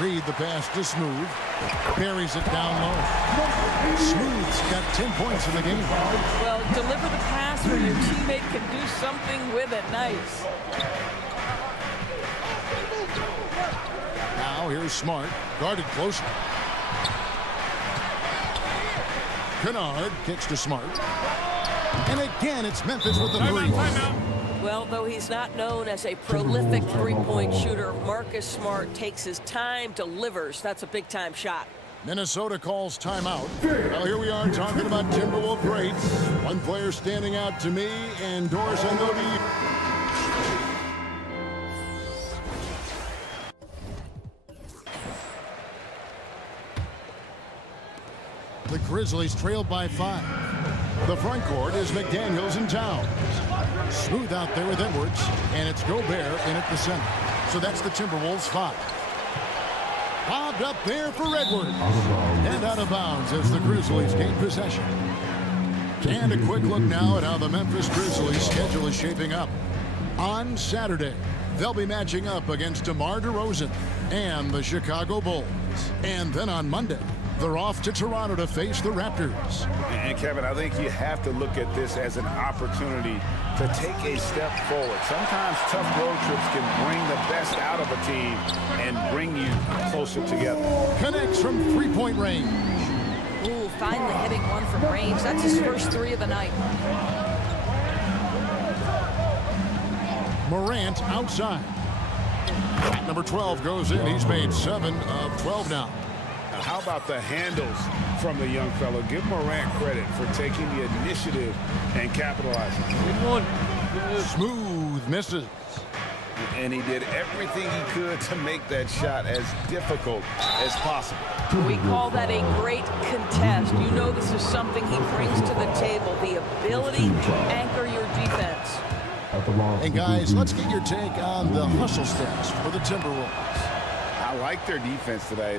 Reed the pass to Smooth. Buries it down low. Smooth's got 10 points in the game. Well, deliver the pass where your teammate can do something with it. Nice. Now here's Smart, guarded closely. Kennard kicks to Smart. And again, it's Memphis with the 3. Well, though he's not known as a prolific three-point shooter, Marcus Smart takes his time, delivers. That's a big-time shot. Minnesota calls timeout. Well, here we are talking about Timberwolves greats. One player standing out to me, and Doris, I know to you. The Grizzlies trailed by 5. The front court is McDaniels and Towns. Smooth out there with Edwards, and it's Gobert in at the center. So that's the Timberwolves 5. Bobbed up there for Edwards. And out of bounds as the Grizzlies gain possession. And a quick look now at how the Memphis Grizzlies schedule is shaping up. On Saturday, they'll be matching up against DeMar DeRozan and the Chicago Bulls. And then on Monday, they're off to Toronto to face the Raptors. And Kevin, I think you have to look at this as an opportunity to take a step forward. Sometimes tough road trips can bring the best out of a team and bring you closer together. Connects from three-point range. Ooh, finally hitting one from range. That's his first 3 of the night. Morant outside. Shot number 12 goes in. He's made 7 of 12 now. Now, how about the handles from the young fellow? Give Morant credit for taking the initiative and capitalizing. Good one. Smooth misses. And he did everything he could to make that shot as difficult as possible. We call that a great contest. You know this is something he brings to the table, the ability to anchor your defense. And guys, let's get your take on the hustle stats for the Timberwolves. I like their defense today.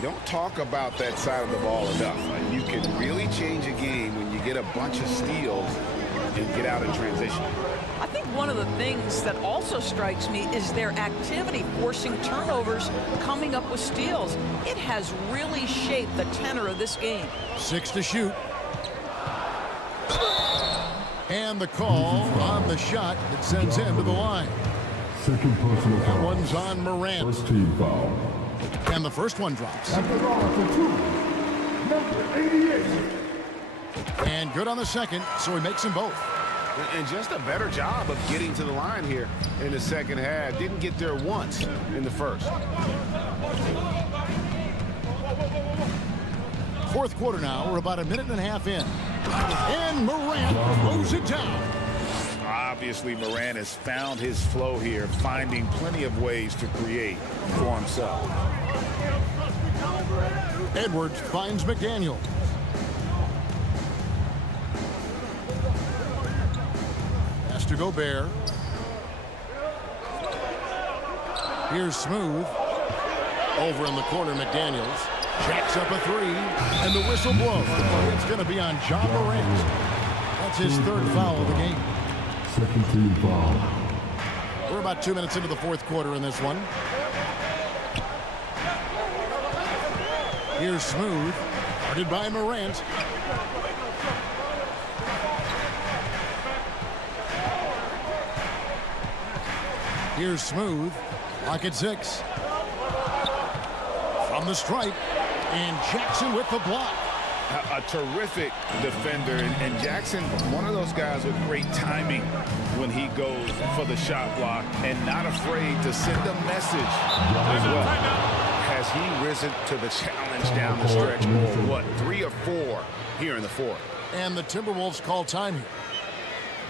We don't talk about that side of the ball enough. You can really change a game when you get a bunch of steals and get out in transition. I think one of the things that also strikes me is their activity forcing turnovers, coming up with steals. It has really shaped the tenor of this game. 6 to shoot. And the call on the shot that sends him to the line. Second personal That foul. one's on Morant. First team foul. And the first one drops. At the line for two, number 88. And good on the second, so he makes them both. And just a better job of getting to the line here in the second half. Didn't get there once in the first. Fourth quarter now. We're about a minute and a half in. And Morant throws it down. Obviously, Morant has found his flow here, finding plenty of ways to create for himself. Edwards finds McDaniel. Has to Gobert. Here's Smooth. Over in the corner, McDaniels. Jacks up a three, and the whistle blows. It's going to be on John Morant. That's his third foul of the game. Second team foul. We're about 2 minutes into the fourth quarter in this one. Here's Smooth, guarded by Morant. Here's Smooth, lock at 6. From the stripe, and Jackson with the block. A terrific defender, and Jackson, one of those guys with great timing when he goes for the shot block and not afraid to send a message as well. Has he risen to the challenge down the stretch, or what, 3 or 4 here in the fourth? And the Timberwolves call time here.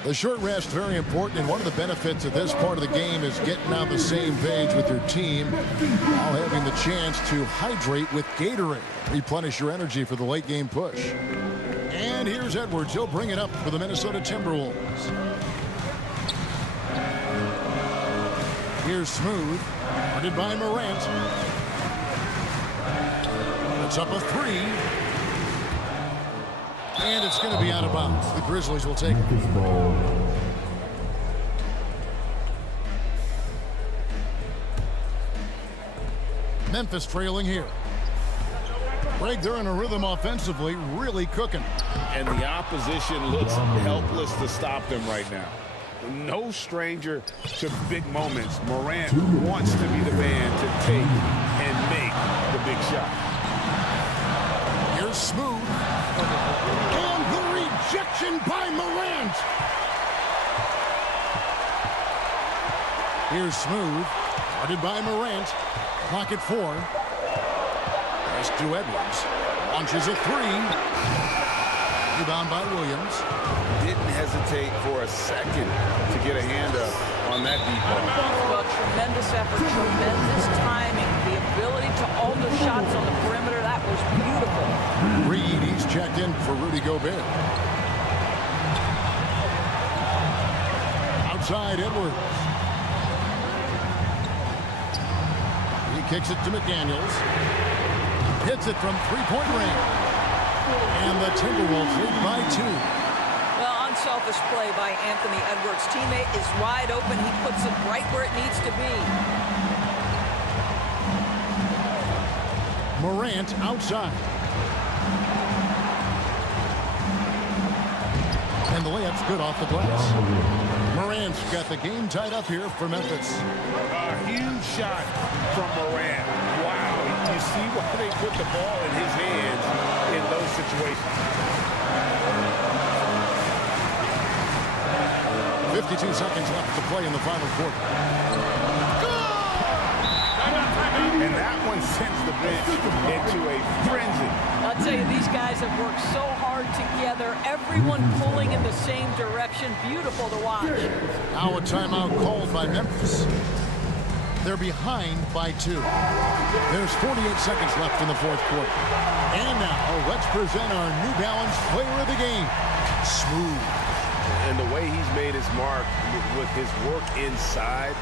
The short rest, very important, and one of the benefits of this part of the game is getting on the same page with your team while having the chance to hydrate with Gatorade. Replenish your energy for the late game push. And here's Edwards. He'll bring it up for the Minnesota Timberwolves. Here's Smooth, guarded by Morant. It's up a three. And it's going to be out of bounds. The Grizzlies will take it. Memphis ball. Memphis trailing here. Greg, they're in a rhythm offensively, really cooking. And the opposition looks helpless to stop them right now. No stranger to big moments. Morant wants to be the man to take and make the big shot. Here's Smooth. And the rejection by Morant. Here's Smooth, guarded by Morant. Clock at 4. Pass to Edwards. Launches a three. Rebound by Williams. Didn't hesitate for a second to get a hand up on that deep ball. Well, tremendous effort, tremendous timing, the ability to alter shots on the perimeter. That was beautiful. Reed, he's checked in for Rudy Gobert. Outside Edwards. He kicks it to McDaniels. Hits it from three-point range. And the Timberwolves lead by 2. Well, unselfish play by Anthony Edwards. Teammate is wide open. He puts it right where it needs to be. Morant outside. And the layup's good off the glass. Morant's got the game tied up here for Memphis. A huge shot from Morant. Wow. You see why they put the ball in his hands in those situations. 52 seconds left to play in the final quarter. And that one sends the bench into a frenzy. I'll tell you, these guys have worked so hard together. Everyone pulling in the same direction. Beautiful to watch. Now a timeout called by Memphis. They're behind by 2. There's 48 seconds left in the fourth quarter. And now let's present our New Balance player of the game, Smooth. And the way he's made his mark with his work inside,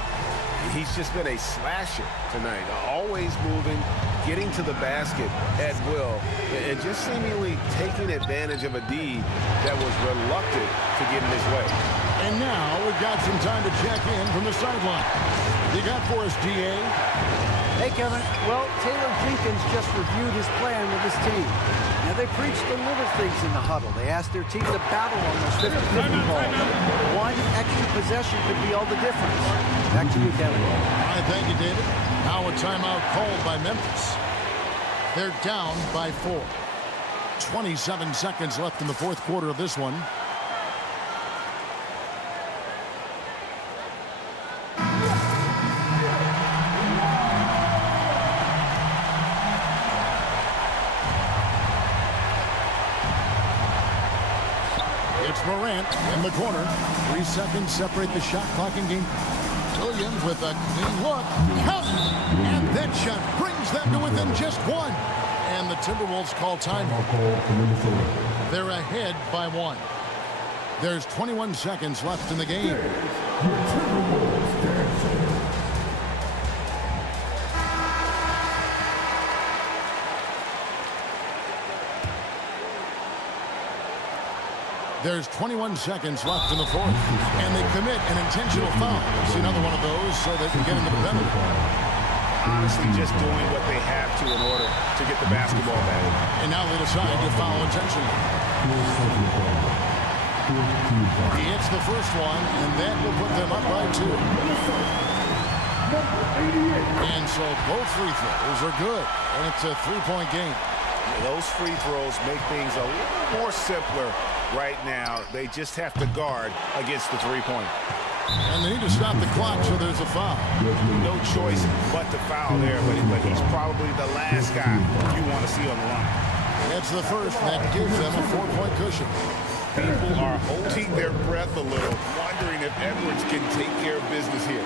he's just been a slasher tonight. Always moving, getting to the basket at will and just seemingly taking advantage of a D that was reluctant to get in his way. And now we've got some time to check in from the sideline. You got for us, DA? Hey, Kevin. Well, Taylor Jenkins just reviewed his plan with his team. Now, they preached the little things in the huddle. They asked their team to battle on those 50-50 balls. One extra possession could be all the difference. Back to you, Kevin. All right, thank you, David. Now a timeout called by Memphis. They're down by 4. 27 seconds left in the fourth quarter of this one. It's Morant in the corner. 3 seconds separate the shot clock and game. Williams with a clean look. Count! And that shot brings them to within just 1. And the Timberwolves call timeout. They're ahead by 1. There's 21 seconds left in the game. There's 21 seconds left in the fourth, and they commit an intentional foul. See another one of those so they can get into the penalty. Honestly, just doing what they have to in order to get the basketball back. And now they decide to foul intentionally. He hits the first one, and that will put them up by 2. And so both free throws are good, and it's a 3-point game. Those free throws make things a little more simpler right now. They just have to guard against the 3-point. And they need to stop the clock, so there's a foul. No choice but to foul there, but he's probably the last guy you want to see on the line. That's the first. That gives them a 4-point cushion. People are holding their breath a little, wondering if Edwards can take care of business here.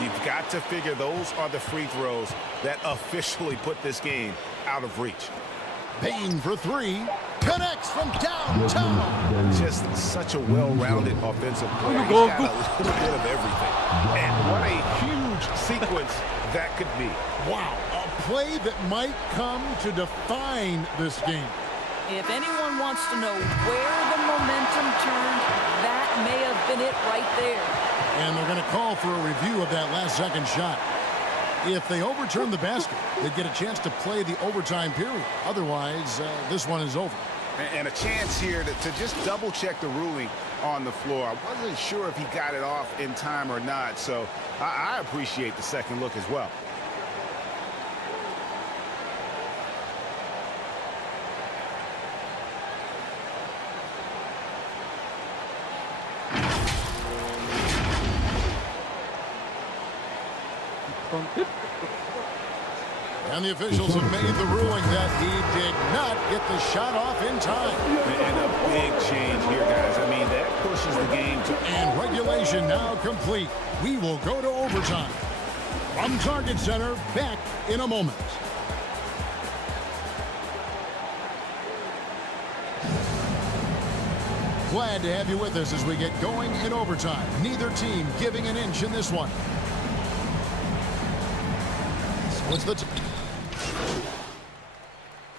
You've got to figure those are the free throws that officially put this game out of reach. Payne for 3. Connects from downtown. Just such a well-rounded offensive player. He's got a little bit of everything. And what a huge sequence that could be. Wow, a play that might come to define this game. If anyone wants to know where the momentum turned, that may have been it right there. And they're going to call for a review of that last second shot. If they overturn the basket, they'd get a chance to play the overtime period. Otherwise, this one is over. And a chance here to just double-check the ruling on the floor. I wasn't sure if he got it off in time or not, so I appreciate the second look as well. And the officials have made the ruling that he did not get the shot off in time. And a big change here, guys. I mean, that pushes the game to... And regulation now complete. We will go to overtime. From Target Center, back in a moment. Glad to have you with us as we get going in overtime. Neither team giving an inch in this one. What's the...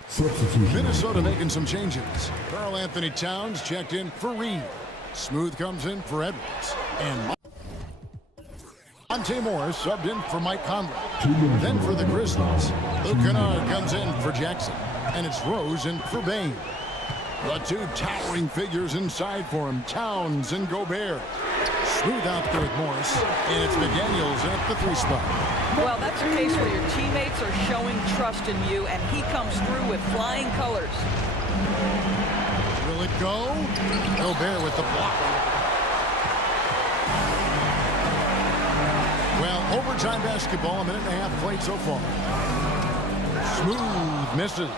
Substitution. Minnesota making some changes. Karl Anthony Towns checked in for Reed. Smooth comes in for Edwards. And Monte Morris subbed in for Mike Conley. Then for the Grizzlies, Luke Kennard comes in for Jackson. And it's Rose in for Bain. The two towering figures inside for him, Towns and Gobert. Smooth out there with Morris. And it's McDaniels at the 3 spot. Well, that's a case where your teammates are showing trust in you, and he comes through with flying colors. Will it go? Gobert with the block. Well, overtime basketball, a minute and a half played so far. Smooth misses.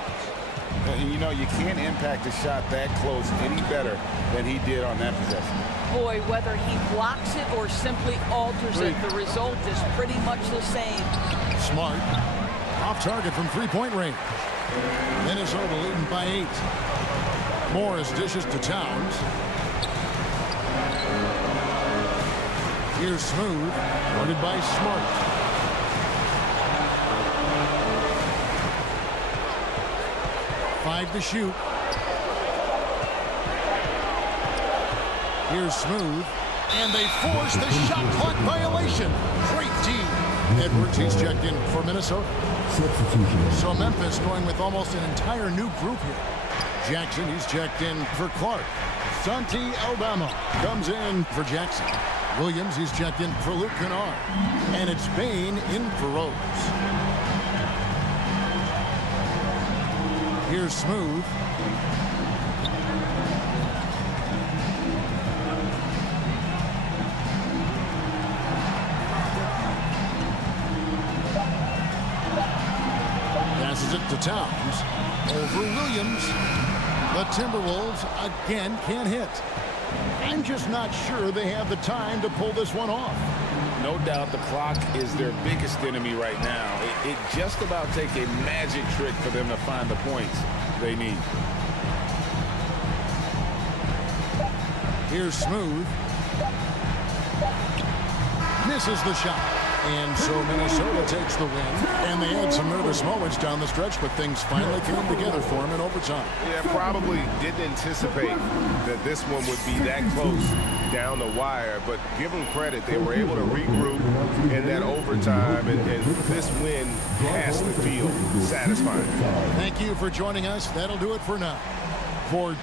You know, you can't impact a shot that close any better than he did on that possession. Boy, whether he blocks it or simply alters it, the result is pretty much the same. Smart. Off target from 3-point range. Minnesota leading by 8. Morris dishes to Towns. Here's Smooth. Guarded by Smart. 5 to shoot. Here's Smooth. And they force the shot clock violation. Great team. Edwards, he's checked in for Minnesota. Substitution. So Memphis going with almost an entire new group here. Jackson, he's checked in for Clark. Santi Aldama comes in for Jackson. Williams, he's checked in for Luke Kennard. And it's Bain in for Rose. Here's Smooth. Passes it to Towns. Over Williams. The Timberwolves again can't hit. I'm just not sure they have the time to pull this one off. No doubt the clock is their biggest enemy right now. It just about takes a magic trick for them to find the points they need. Here's Smooth. Misses the shot. And so Minnesota takes the win. And they had some nervous moments down the stretch, but things finally came together for them in overtime. Yeah, probably didn't anticipate that this one would be that close down the wire, but give them credit. They were able to regroup in that overtime, and this win has to feel satisfying. Thank you for joining us. That'll do it for now. For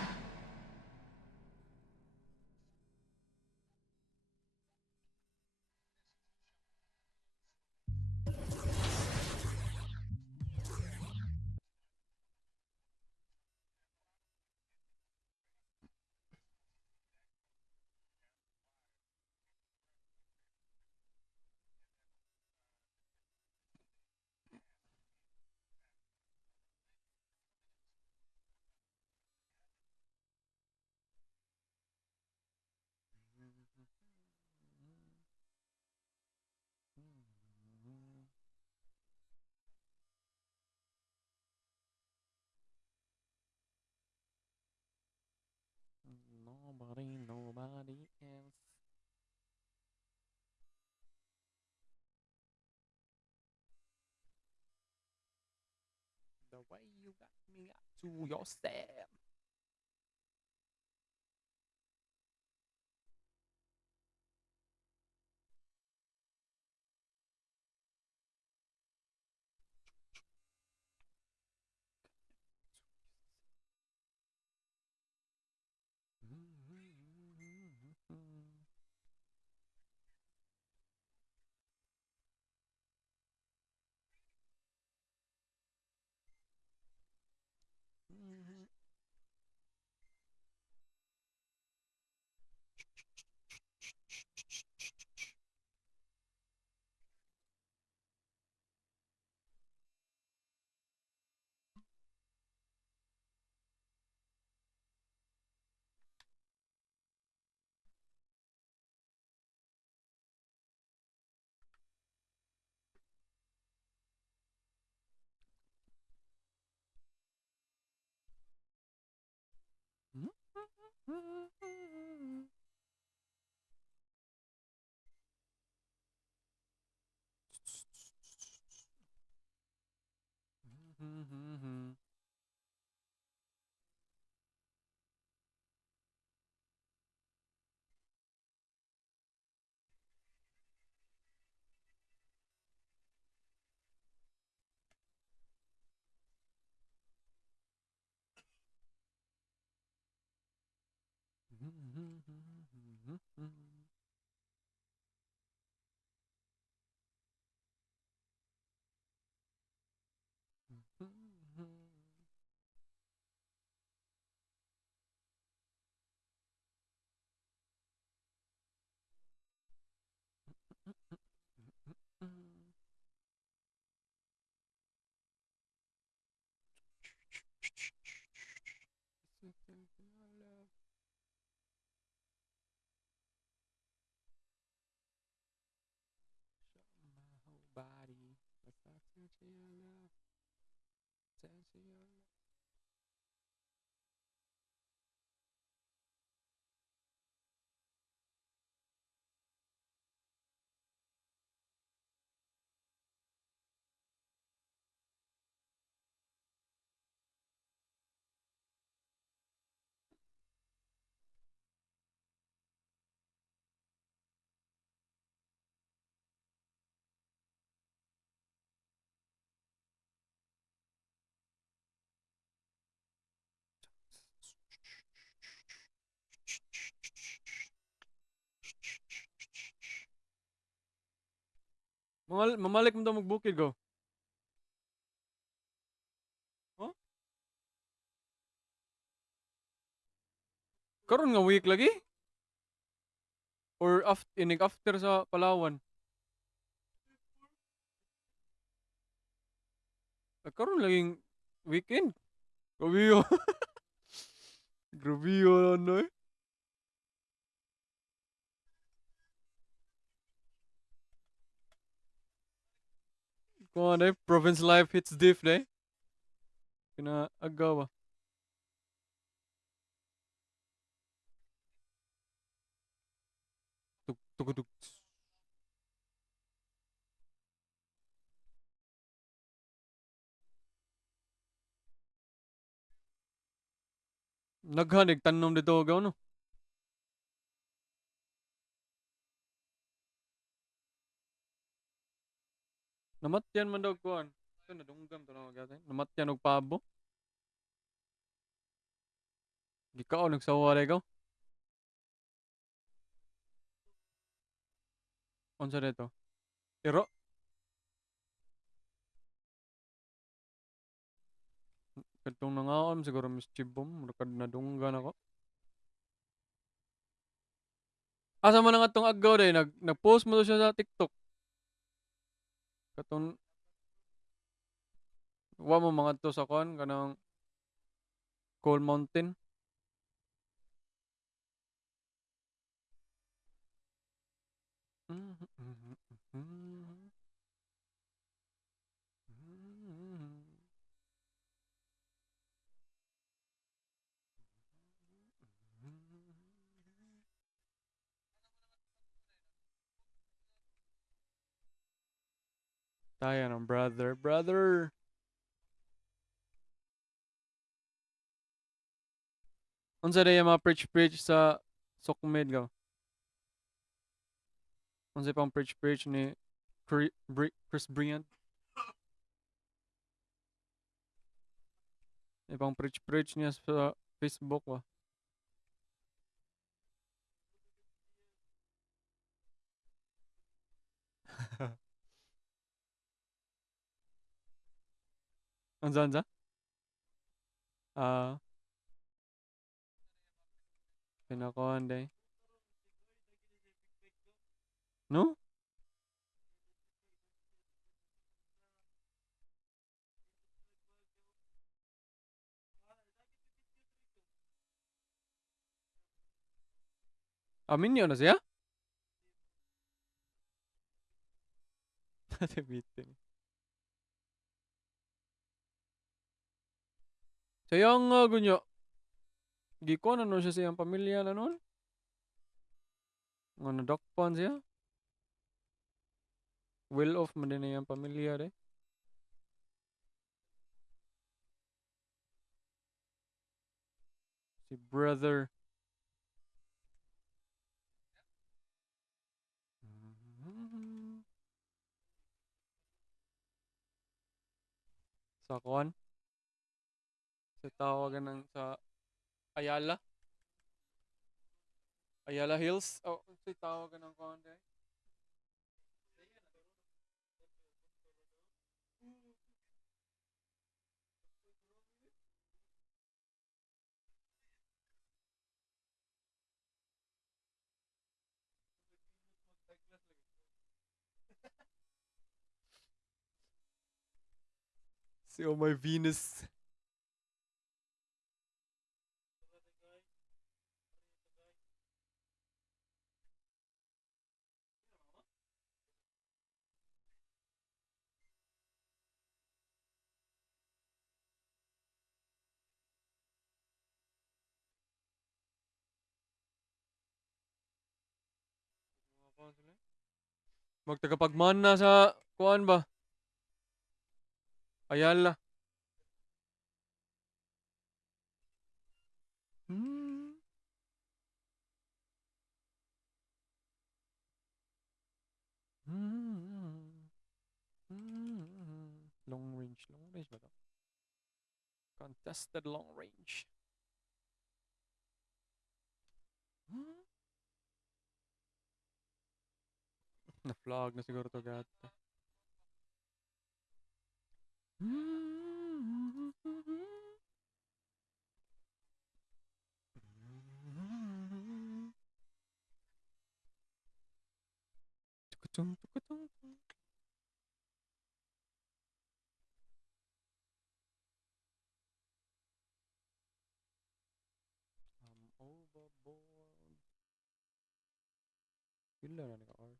Nobody else. The way you got me got to yourself. Body, but I touch your love, touch your love. Mamalik mo daw magbukid go. Huh? Karon nga week lagi? Or inig after sa Palawan? Karon laging weekend. Grabe yun. Grabe yun, ano eh. Kung ano eh, province life hits diff eh. Agaw ah. Tugtugtug. Naghanig tanom dito agaw no. Namatyan man daw kuan. Ito nadunggam to na magatin. Namatyan og pabo. Gikaon nagsawa ikaw. Unsa dito? Iro. Katong nangaon siguro Miss Chibom. Murkad nadunggan ako. Asa man nga tong agaw day nag-post mo to siya sa TikTok. Katong wa mo mga to sa kuan kanang Coal Mountain. Tayo ng brother. Unsa day mga preach sa Sokmed gaw? Unsa pang preach ni Chris Bryant? Ibang preach niya sa Facebook ba? Unsa? Ah, pinakuan day. No? Amin yun na siya? Bitin. Sayang nga gunyo. Gikuan ano siya sa iyang pamilya na noon? Nga nadakpan siya? Well off man din na iyang pamilya de. Si brother. Sa kuan? Sa tawagan ng sa Ayala? Ayala Hills? Oh, sa tawagan ng kuan day? Si Oh My Venus. Magtagapagmana sa kuan ba? Ayala. Hmm. Long range ba to? Contested long range. Na-flag na siguro to gat. Overboard. Gila na naka-R.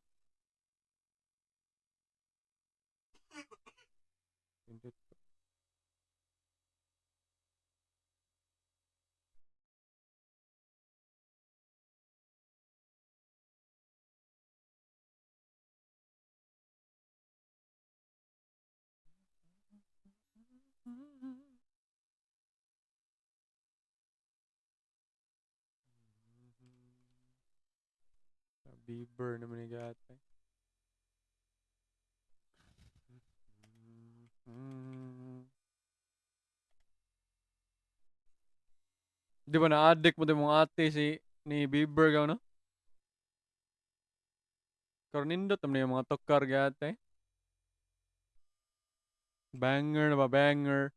Pindot pa. Bieber naman ni gata. Di ba na-addict mo din mong ate si ni Bieber ka no? Karon nindot naman yung mga tokar gata. Banger na ba? Banger.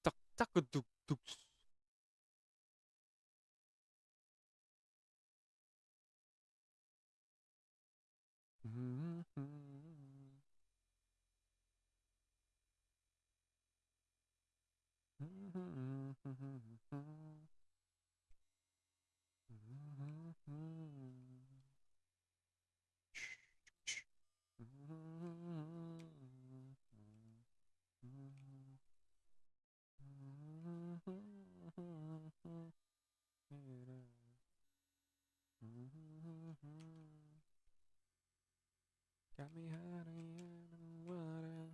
Tak tak duk duk. Kami harian ng walang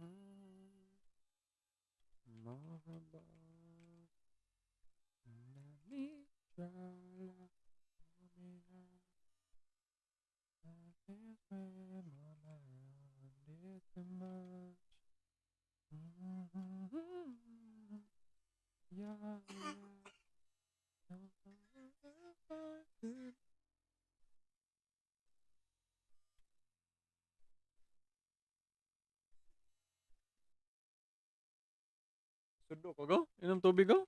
mahaba nanitala Sudo ka go? Inom tubig go?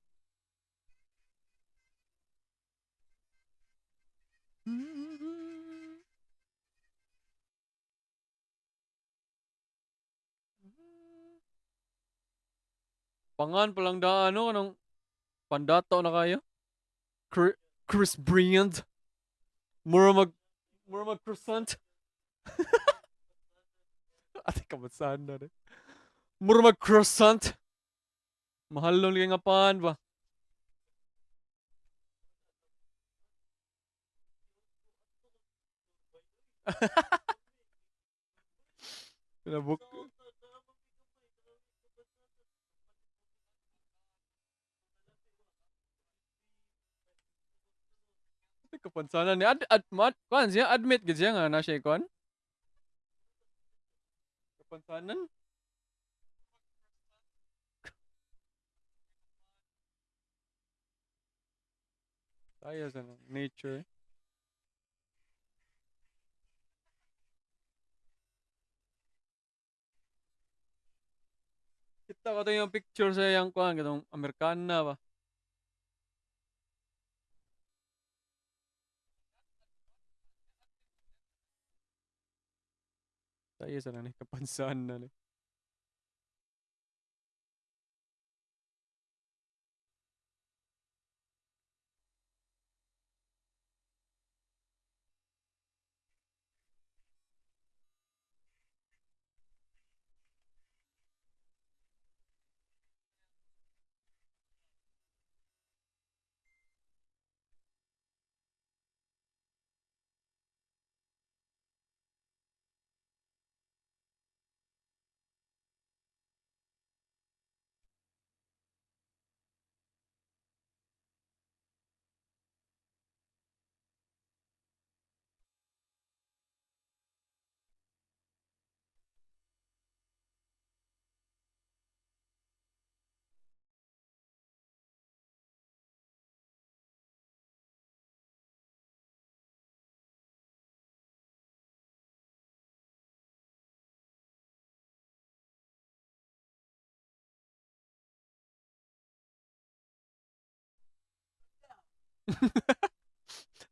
Pangan palang daan no kanang pandato na kayo. Chris Bryant. Mura mag croissant. Ate kamatsan na rin. Mura mag croissant. Mahal lang nga pan ba? Pinabuk. Kapansanan ni kuan siya admit gid siya nga na siya kuan. Kapansanan. Tayo sa nature. Kita ko to yung picture sa yang kuan katong Amerikana ba. Tayo sa nani kapansanan ni.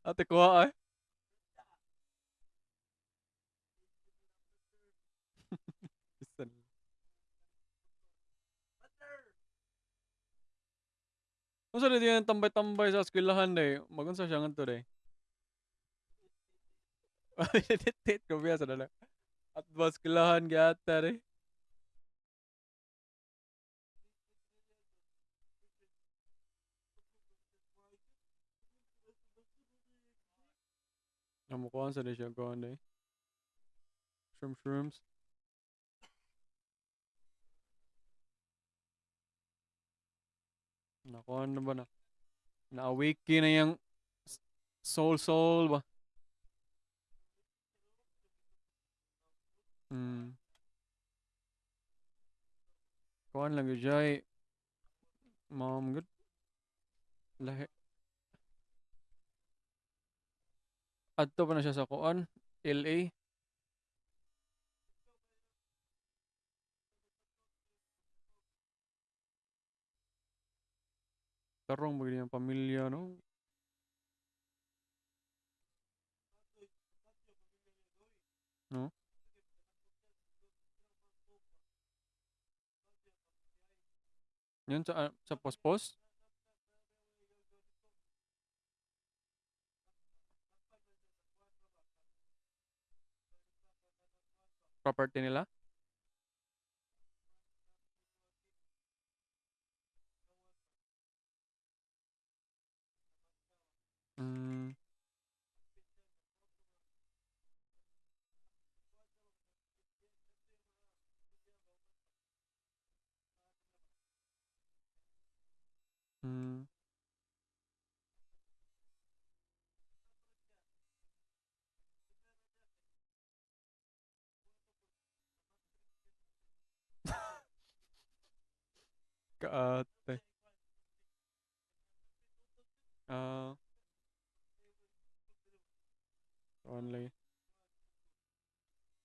Ate kuha ay. Bisan. Unsa na diyan tambay-tambay sa eskwelahan day? Magunsa siya ngadto day. Tit ko biya sa dala. At ba eskwelahan gyata day. Amo ko sa day siya kuha day. Shrooms. Nakuha na ba na? Na-awaken na yung soul ba? Hmm. Kuhaan lang yun siya eh. Mom, good. Lahi. Adto pa na siya sa kuhaan. LA. Tarong ba yung pamilya, no? No? Yun sa post-post. Property nila. Hmm. Hmm. Kaate. Ah, only.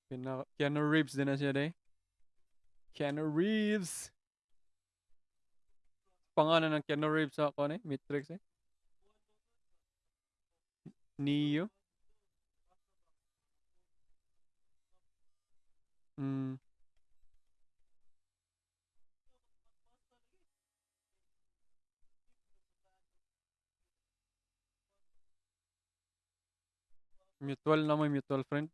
Keanu Reeves din na siya day. Keanu Reeves. Pangalan ng Keanu Reeves sa ako eh. Matrix eh. Neo. Hmm. Mutual na may mutual friend.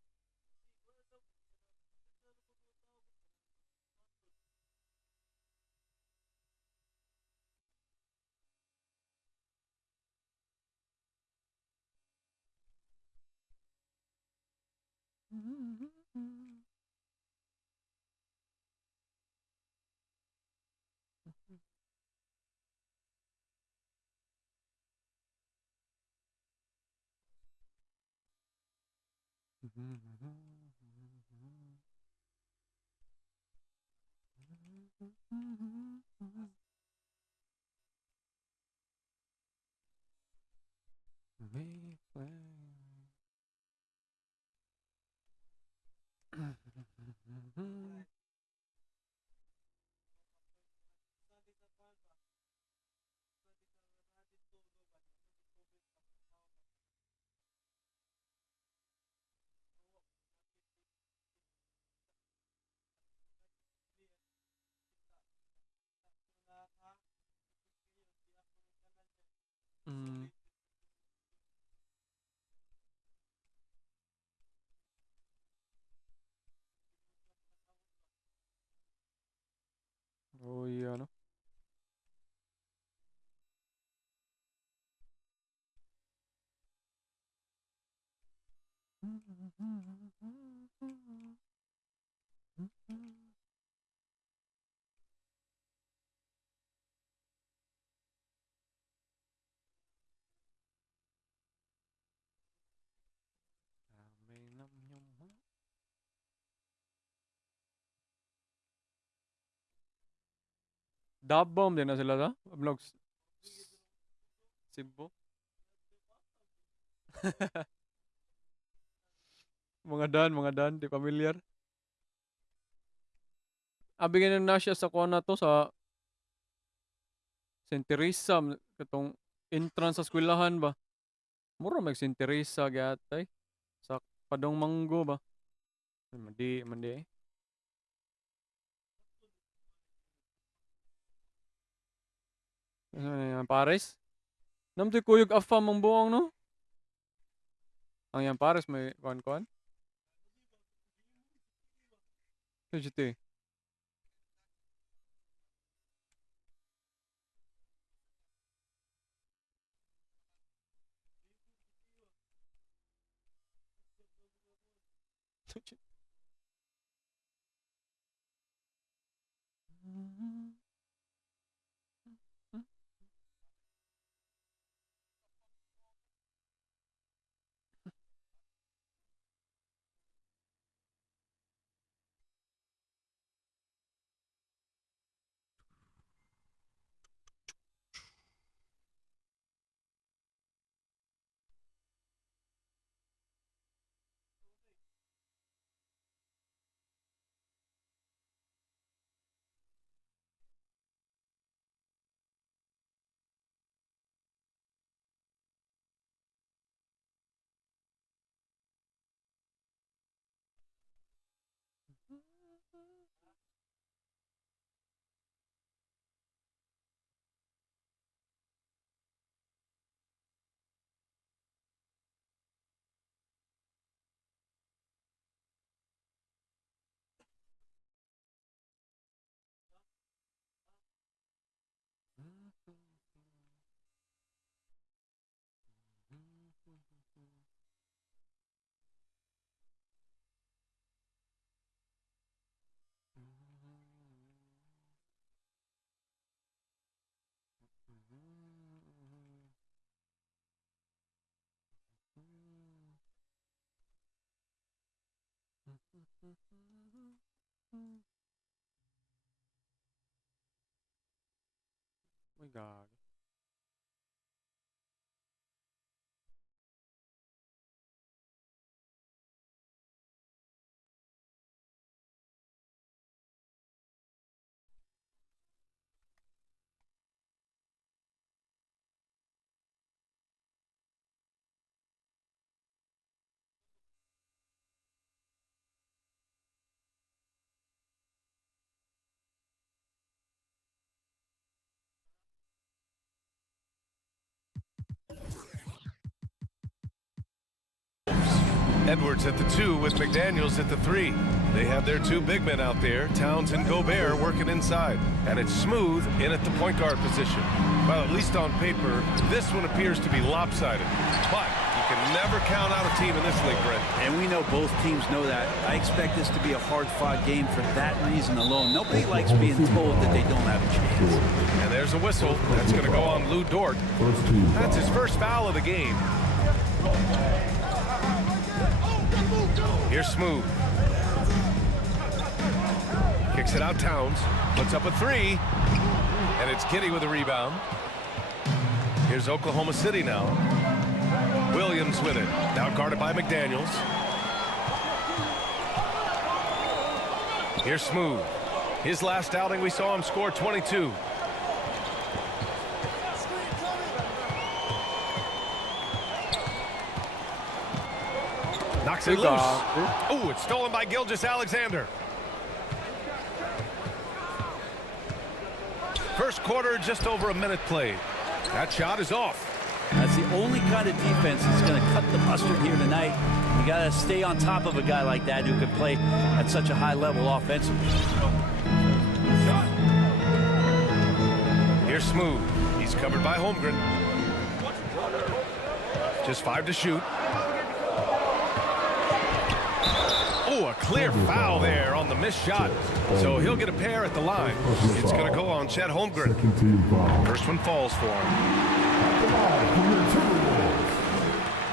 Hmm. Oh iya no. Dub bomb din na sila sa vlogs. Cebu. Mga dan, di familiar. Abi ganun na siya sa kuha na to sa Saint Teresa katong entrance sa eskwelahan ba. Mura magsinteresa gyatay sa padong manggo ba. Mandi. Ano yan, Pares? Namtoy kuyog afam ang buong no? Ang yan Pares may kuan. GT. My God. Edwards at the 2 with McDaniels at the 3. They have their two big men out there, Towns and Gobert, working inside. And it's Smooth in at the point guard position. Well, at least on paper, this one appears to be lopsided. But you can never count out a team in this league, Brent. And we know both teams know that. I expect this to be a hard-fought game for that reason alone. Nobody likes being told that they don't have a chance. And there's a whistle. That's going to go on Lou Dort. That's his first foul of the game. Here's Smooth. Kicks it out Towns. Puts up a 3. And it's Kitty with a rebound. Here's Oklahoma City now. Williams with it. Now guarded by McDaniels. Here's Smooth. His last outing, we saw him score 22. Knocks it loose. Oh, it's stolen by Gilgeous-Alexander. First quarter, just over a minute played. That shot is off. That's the only kind of defense that's going to cut the mustard here tonight. You got to stay on top of a guy like that who can play at such a high level offensively. Here's Smooth. He's covered by Holmgren. Just 5 to shoot. Oh, a clear foul there on the missed shot. So he'll get a pair at the line. It's going to go on Chet Holmgren. First one falls for him.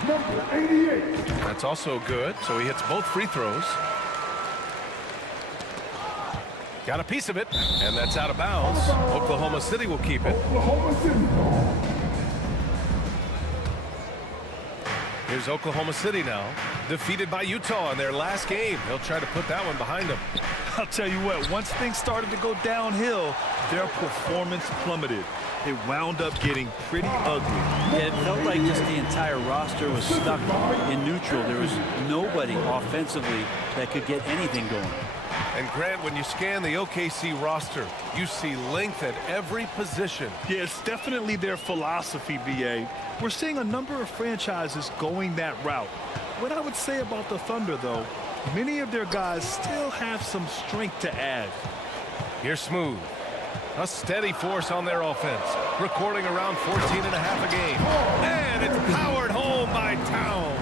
Number 88. That's also good. So he hits both free throws. Got a piece of it, and that's out of bounds. Oklahoma City will keep it. Oklahoma City ball. Here's Oklahoma City now, defeated by Utah in their last game. They'll try to put that one behind them. I'll tell you what, once things started to go downhill, their performance plummeted. it wound up getting pretty ugly. Yeah, it felt like just the entire roster was stuck in neutral. There was nobody offensively that could get anything going. And Grant, when you scan the OKC roster, you see length at every position. Yeah, it's definitely their philosophy, BA. We're seeing a number of franchises going that route. What I would say about the Thunder, though, many of their guys still have some strength to add. Here's Smooth. A steady force on their offense, recording around 14.5 a game. And it's powered home by Towns.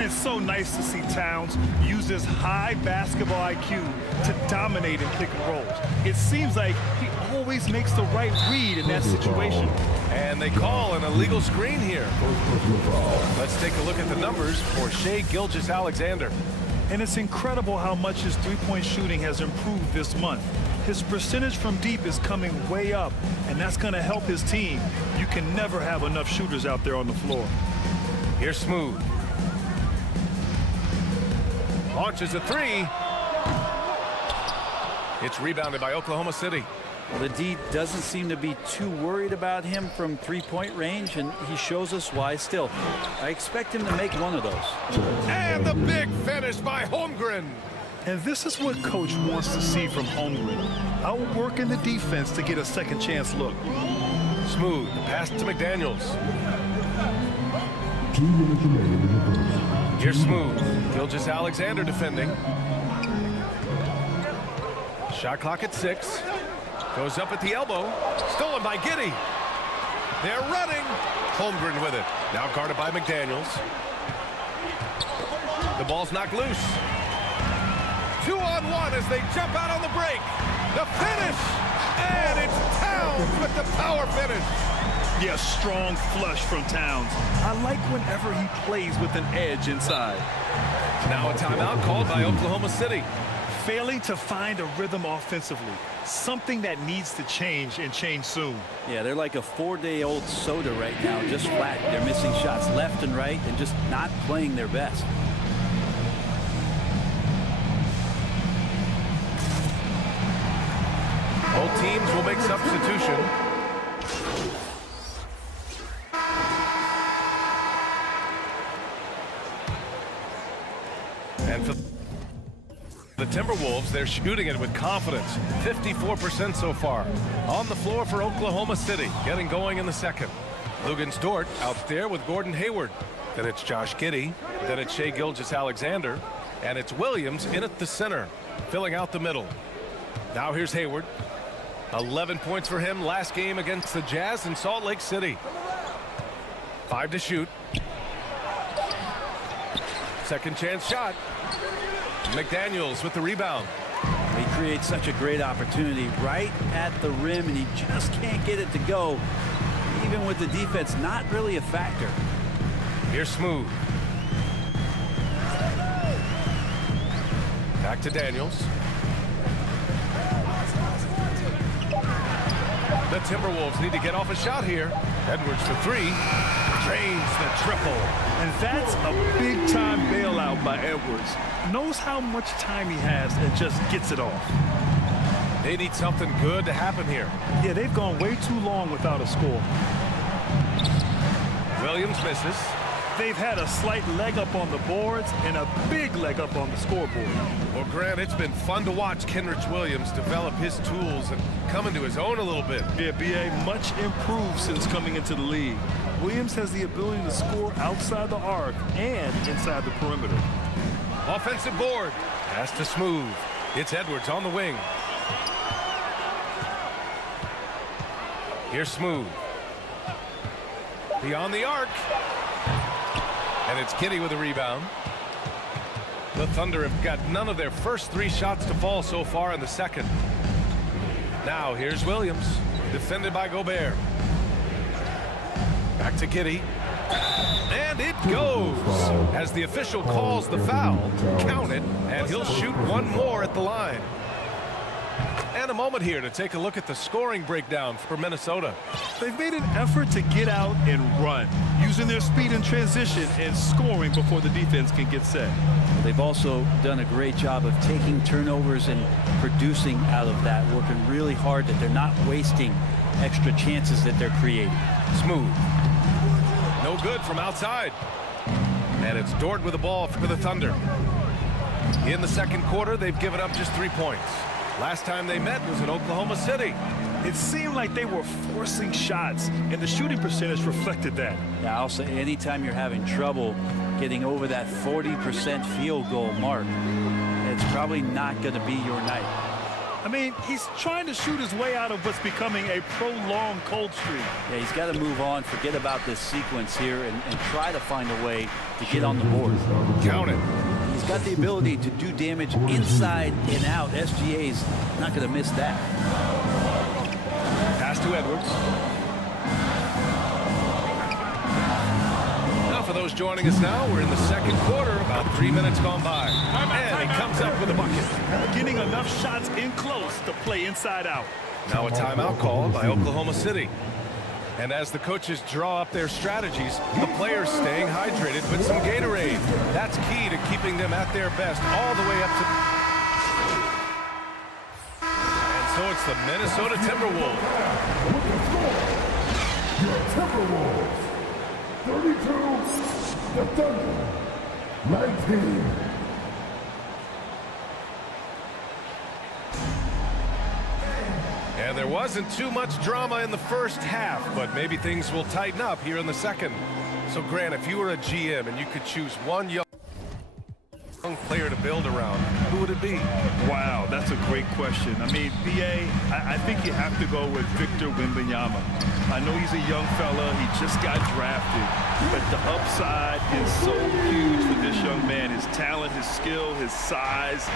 It's so nice to see Towns use his high basketball IQ to dominate in pick and rolls. It seems like he always makes the right read in that situation. And they call an illegal screen here. Let's take a look at the numbers for Shai Gilgeous-Alexander. And it's incredible how much his three-point shooting has improved this month. His percentage from deep is coming way up, and that's going to help his team. You can never have enough shooters out there on the floor. Here's Smooth. Launches a three. It's rebounded by Oklahoma City. Well, the D doesn't seem to be too worried about him from three-point range, and he shows us why still. I expect him to make one of those. And the big finish by Holmgren. And this is what Coach wants to see from Holmgren. Outworking the defense to get a second chance look. Smooth, pass to McDaniels. 2 minutes remaining in the first. Here's Smooth. Gilgeous-Alexander defending. Shot clock at 6. Goes up at the elbow. Stolen by Giddey. They're running. Holmgren with it. Now guarded by McDaniels. The ball's knocked loose. 2-on-1 as they jump out on the break. The finish. And it's Towns with the power finish. Yeah, strong flush from Towns. I like whenever he plays with an edge inside. Now a timeout called by Oklahoma City. Failing to find a rhythm offensively. Something that needs to change and change soon. Yeah, they're like a 4-day-old soda right now, just flat. They're missing shots left and right and just not playing their best. Both teams will make substitution. And for the Timberwolves, they're shooting it with confidence. 54% so far. On the floor for Oklahoma City, getting going in the second. Lugens Dort out there with Gordon Hayward. Then it's Josh Giddey. Then it's Shai Gilgeous-Alexander. And it's Williams in at the center, filling out the middle. Now here's Hayward. 11 points for him last game against the Jazz in Salt Lake City. 5 to shoot. Second chance shot. McDaniels with the rebound. He creates such a great opportunity right at the rim, and he just can't get it to go. Even with the defense not really a factor. Here's Smooth. Back to Daniels. The Timberwolves need to get off a shot here. Edwards for 3. Drains the triple. And that's a big-time bailout by Edwards. Knows how much time he has and just gets it off. They need something good to happen here. Yeah, they've gone way too long without a score. Williams misses. They've had a slight leg up on the boards and a big leg up on the scoreboard. Well, Grant, it's been fun to watch Kenrich Williams develop his tools and come into his own a little bit. Yeah, BA, much improved since coming into the league. Williams has the ability to score outside the arc and inside the perimeter. Offensive board. Pass to Smooth. It's Edwards on the wing. Here's Smooth. Beyond the arc. And it's Giddey with a rebound. The Thunder have got none of their first 3 shots to fall so far in the second. Now here's Williams, defended by Gobert. Back to Giddey. And it goes. As the official calls the foul, count it, and he'll shoot one more at the line. And a moment here to take a look at the scoring breakdown for Minnesota. They've made an effort to get out and run, using their speed in transition and scoring before the defense can get set. They've also done a great job of taking turnovers and producing out of that, working really hard that they're not wasting extra chances that they're creating. Smooth. No good from outside. And it's Dort with the ball for the Thunder. In the second quarter, they've given up just 3 points. Last time they met was in Oklahoma City. It seemed like they were forcing shots, and the shooting percentage reflected that. Yeah, I'll say anytime you're having trouble getting over that 40% field goal mark, it's probably not going to be your night. I mean, he's trying to shoot his way out of what's becoming a prolonged cold streak. Yeah, he's got to move on, forget about this sequence here, and try to find a way to get on the board. Count it. He's got the ability to do damage inside and out. SGA's not going to miss that. Pass to Edwards. Now for those joining us now, we're in the second quarter, about 3 minutes gone by. And he comes up with a bucket. Getting enough shots in close to play inside out. Now a timeout called by Oklahoma City. And as the coaches draw up their strategies, the players staying hydrated with some Gatorade. That's key to keeping them at their best all the way up to... And so it's the Minnesota Timberwolves. Timberwolves 32, the Thunder 19. And there wasn't too much drama in the first half, but maybe things will tighten up here in the second. So, Grant, if you were a GM and you could choose one young player to build around, who would it be? Wow, that's a great question. I mean, BA, I think you have to go with Victor Wembanyama. I know he's a young fella. He just got drafted. But the upside is so huge for this young man. His talent, his skill, his size.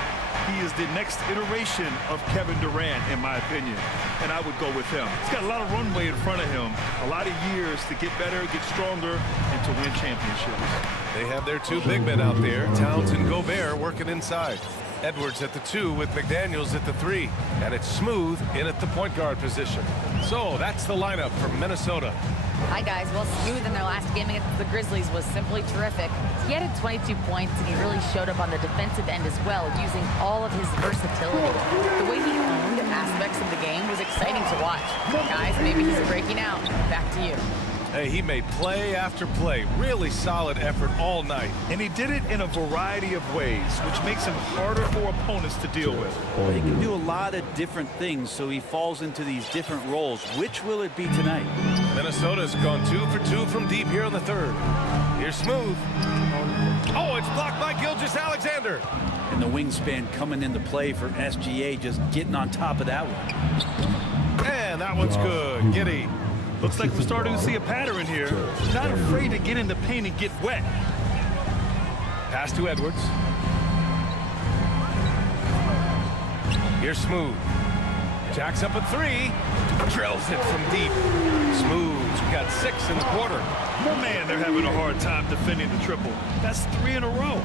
He is the next iteration of Kevin Durant, in my opinion. And I would go with him. He's got a lot of runway in front of him. A lot of years to get better, get stronger, and to win championships. They have their two big men out there, Towns and Gobert, working inside. Edwards at the 2 with McDaniels at the 3. And it's Smooth in at the point guard position. So that's the lineup for Minnesota. Hi, guys. Well, Smooth in their last game against the Grizzlies was simply terrific. He added 22 points, and he really showed up on the defensive end as well, using all of his versatility. The way he owned aspects of the game was exciting to watch. Guys, maybe he's breaking out. Back to you. Hey, he made play after play. Really solid effort all night. And he did it in a variety of ways, which makes him harder for opponents to deal with. Well, he can do a lot of different things, so he falls into these different roles. Which will it be tonight? Minnesota's gone 2 for 2 from deep here in the third. Here's Smooth. Oh, it's blocked by Gilgeous-Alexander. And the wingspan coming into play for SGA, just getting on top of that one. And that one's good. Giddy. Looks like we're starting to see a pattern here. Not afraid to get in the paint and get wet. Pass to Edwards. Here's Smooth. Jacks up a 3. Drills it from deep. Smooth's got 6 in the quarter. Man, they're having a hard time defending the triple. That's 3 in a row.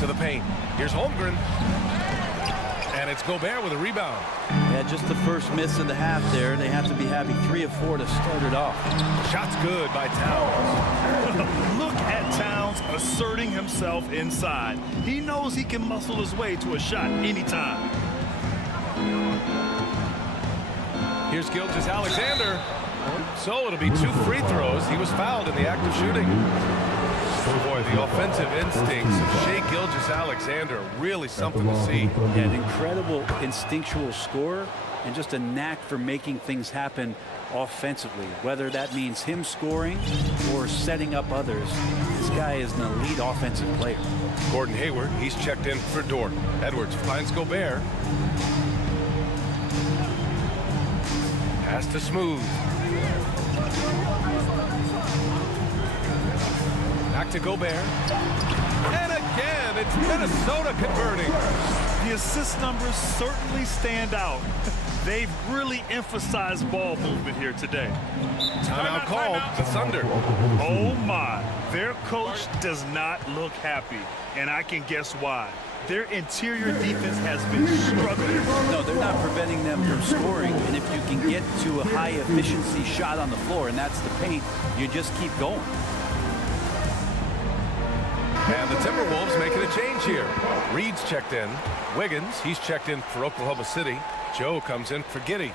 To the paint. Here's Holmgren. And it's Gobert with a rebound. Yeah, just the first miss of the half there. They have to be happy 3 of 4 to start it off. Shot's good by Towns. Look at Towns asserting himself inside. He knows he can muscle his way to a shot anytime. Here's Gilgeous-Alexander. So it'll be 2 free throws. He was fouled in the act of shooting. Boy, the offensive instincts of Shai Gilgeous-Alexander, really something to see. Yeah, an incredible instinctual scorer and just a knack for making things happen offensively, whether that means him scoring or setting up others. This guy is an elite offensive player. Gordon Hayward, he's checked in for Dort. Edwards finds Gobert. Pass to Smooth. Back to Gobert. And again, it's Minnesota converting. The assist numbers certainly stand out. They've really emphasized ball movement here today. Timeout called, the Thunder. Oh my, their coach does not look happy, and I can guess why. Their interior defense has been struggling. No, they're not preventing them from scoring, and if you can get to a high efficiency shot on the floor, and that's the paint, you just keep going. And the Timberwolves making a change here. Reed's checked in. Wiggins, he's checked in for Oklahoma City. Joe comes in for Giddey.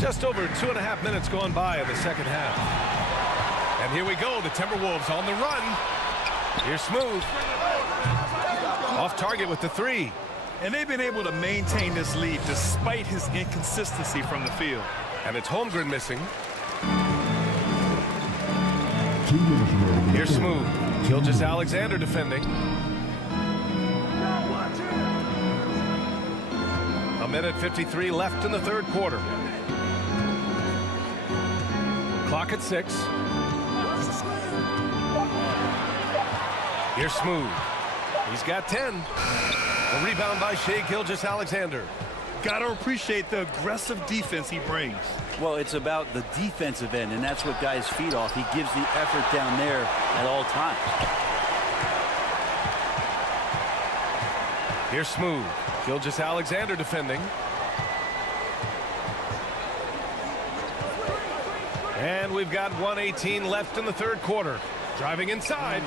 Just over 2.5 minutes gone by in the second half. And here we go. The Timberwolves on the run. Here's Smooth. Off target with the three. And they've been able to maintain this lead despite his inconsistency from the field. And it's Holmgren missing. 2 minutes remaining. Here's Smooth. Gilgeous-Alexander defending. A minute 53 left in the third quarter. Clock at 6. Here's Smooth. He's got 10. A rebound by Shai Gilgeous-Alexander. Got to appreciate the aggressive defense he brings. Well, it's about the defensive end, and that's what guys feed off. He gives the effort down there at all times. Here's Smooth. Gilgeous-Alexander defending. And we've got 1:18 left in the third quarter. Driving inside.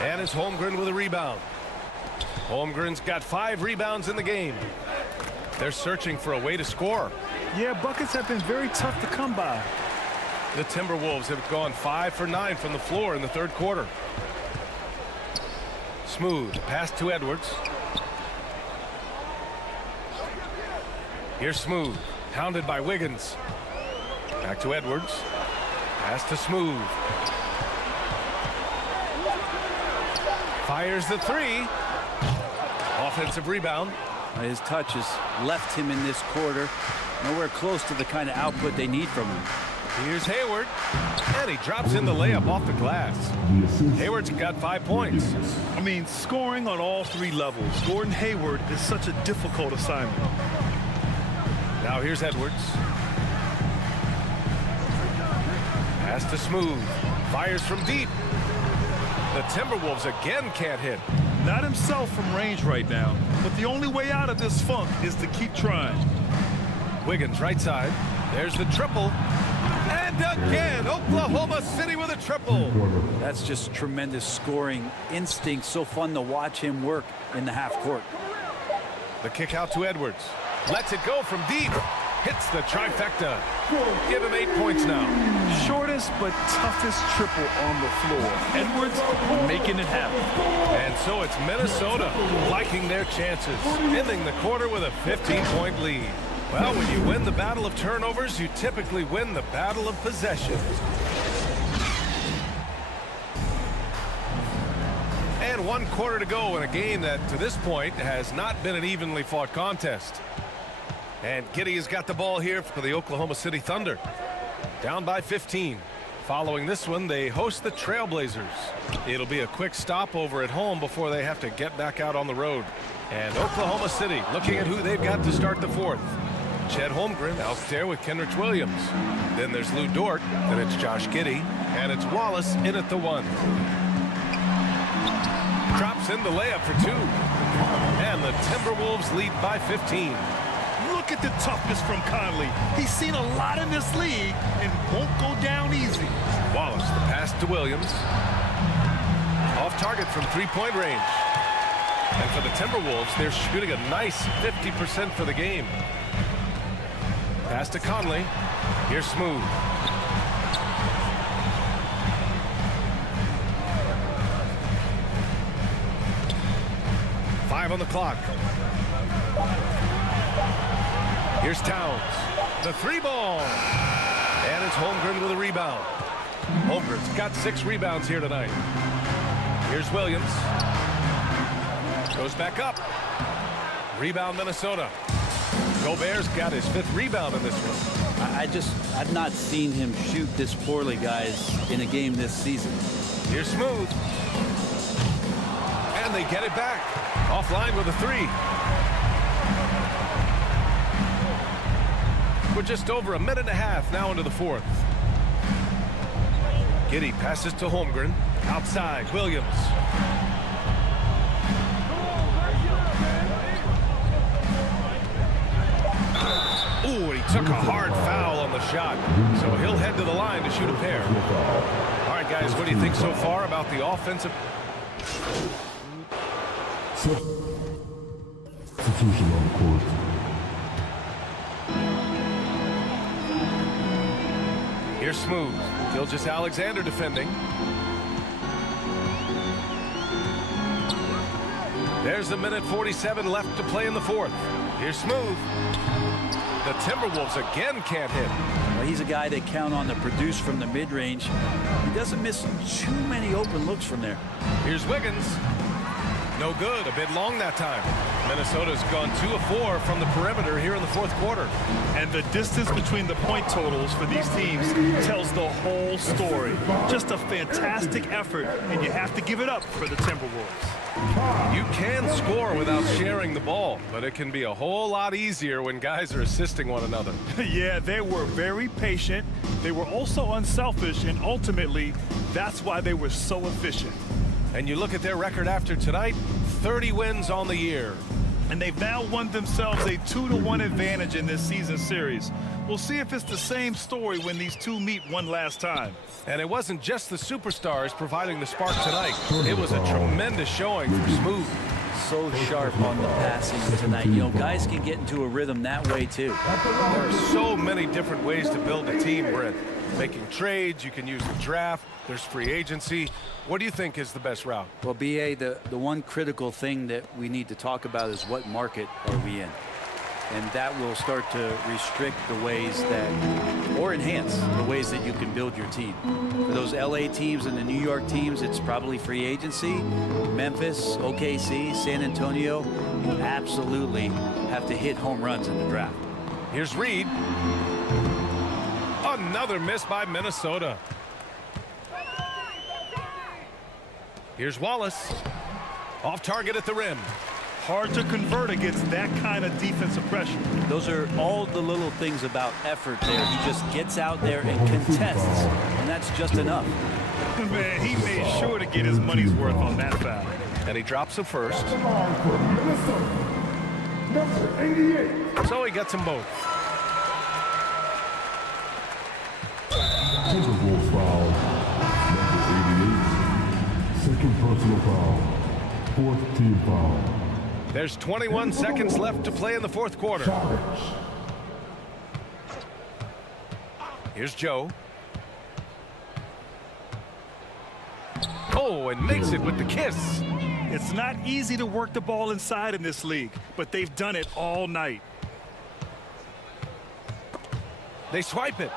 And it's Holmgren with a rebound. Holmgren's got 5 rebounds in the game. They're searching for a way to score. Yeah, buckets have been very tough to come by. The Timberwolves have gone 5 for 9 from the floor in the third quarter. Smooth pass to Edwards. Here's Smooth, hounded by Wiggins. Back to Edwards. Pass to Smooth. Fires the three. Offensive rebound. His touch has left him in this quarter. Nowhere close to the kind of output they need from him. Here's Hayward. And he drops in the layup off the glass. Hayward's got 5 points. I mean, scoring on all 3 levels. Gordon Hayward is such a difficult assignment. Now here's Edwards. Pass to Smooth. Fires from deep. The Timberwolves again can't hit. Not himself from range right now, but the only way out of this funk is to keep trying. Wiggins right side. There's the triple. And again, Oklahoma City with a triple. That's just tremendous scoring instinct. So fun to watch him work in the half court. The kick out to Edwards. Lets it go from deep. Hits the trifecta. Give him 8 points now. Shortest but toughest triple on the floor. Edwards making it happen. And so it's Minnesota liking their chances, ending the quarter with a 15-point lead. Well, when you win the battle of turnovers, you typically win the battle of possession. And 1 quarter to go in a game that, to this point, has not been an evenly fought contest. And Giddey has got the ball here for the Oklahoma City Thunder. Down by 15. Following this one, they host the Trailblazers. It'll be a quick stopover at home before they have to get back out on the road. And Oklahoma City looking at who they've got to start the fourth. Chet Holmgren out there with Kenrich Williams. Then there's Lou Dort. Then it's Josh Giddey. And it's Wallace in at the 1. Drops in the layup for 2. And the Timberwolves lead by 15. Look at the toughness from Conley. He's seen a lot in this league and won't go down easy. Wallace, the pass to Williams. Off target from 3-point range. And for the Timberwolves, they're shooting a nice 50% for the game. Pass to Conley. Here's Smooth. Five on the clock. Here's Towns. The 3-ball. And it's Holmgren with a rebound. Holmgren's got 6 rebounds here tonight. Here's Williams. Goes back up. Rebound Minnesota. Gobert's got his 5th rebound in this one. I've not seen him shoot this poorly, guys, in a game this season. Here's Smooth. And they get it back. Offline with a 3. We're just over 1.5 minutes now into the fourth. Giddey passes to Holmgren. Outside, Williams. Ooh, and he took a hard foul on the shot. So he'll head to the line to shoot a pair. All right, guys, what do you think so far about the offensive? Substitution on the court. Here's Smooth. Gilgeous-Alexander defending. There's a minute 47 left to play in the fourth. Here's Smooth. The Timberwolves again can't hit. Well, he's a guy they count on to produce from the mid-range. He doesn't miss too many open looks from there. Here's Wiggins. No good. A bit long that time. Minnesota's gone 2 of 4 from the perimeter here in the fourth quarter. And the distance between the point totals for these teams tells the whole story. Just a fantastic effort, and you have to give it up for the Timberwolves. You can score without sharing the ball, but it can be a whole lot easier when guys are assisting one another. Yeah, they were very patient. They were also unselfish, and ultimately, that's why they were so efficient. And you look at their record after tonight, 30 wins on the year. And they've now won themselves a 2-1 advantage in this season series. We'll see if it's the same story when these two meet one last time. And it wasn't just the superstars providing the spark tonight. It was a tremendous showing from Smooth. So sharp on the passing tonight. You know, guys can get into a rhythm that way too. There are so many different ways to build a team, Brent. Making trades, you can use the draft, there's free agency. What do you think is the best route? Well, BA, the one critical thing that we need to talk about is what market are we in? And that will start to restrict the ways that, or enhance the ways that you can build your team. For those LA teams and the New York teams, it's probably free agency. Memphis, OKC, San Antonio, you absolutely have to hit home runs in the draft. Here's Reed. Another miss by Minnesota. Here's Wallace. Off target at the rim. Hard to convert against that kind of defensive pressure. Those are all the little things about effort there. He just gets out there and contests, and that's just enough. Man, he made sure to get his money's worth on that foul. And he drops the first. Number 88. So he gets them both. Timberwolves foul. Number 88. Second personal foul. Fourth team foul. There's 21 seconds left to play in the fourth quarter. Here's Joe. Oh, and makes it with the kiss. It's not easy to work the ball inside in this league, but they've done it all night. They swipe it.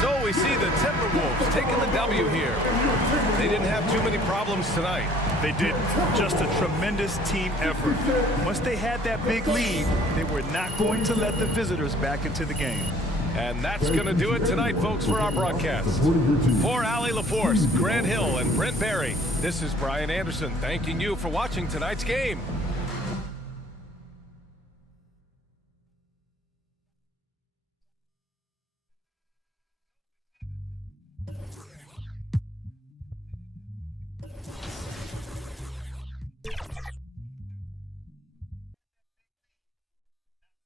So we see the Timberwolves taking the W here. They didn't have too many problems tonight. They didn't. Just a tremendous team effort. Once they had that big lead, they were not going to let the visitors back into the game. And that's going to do it tonight, folks, for our broadcast. For Allie LaForce, Grant Hill, and Brent Barry, this is Brian Anderson thanking you for watching tonight's game.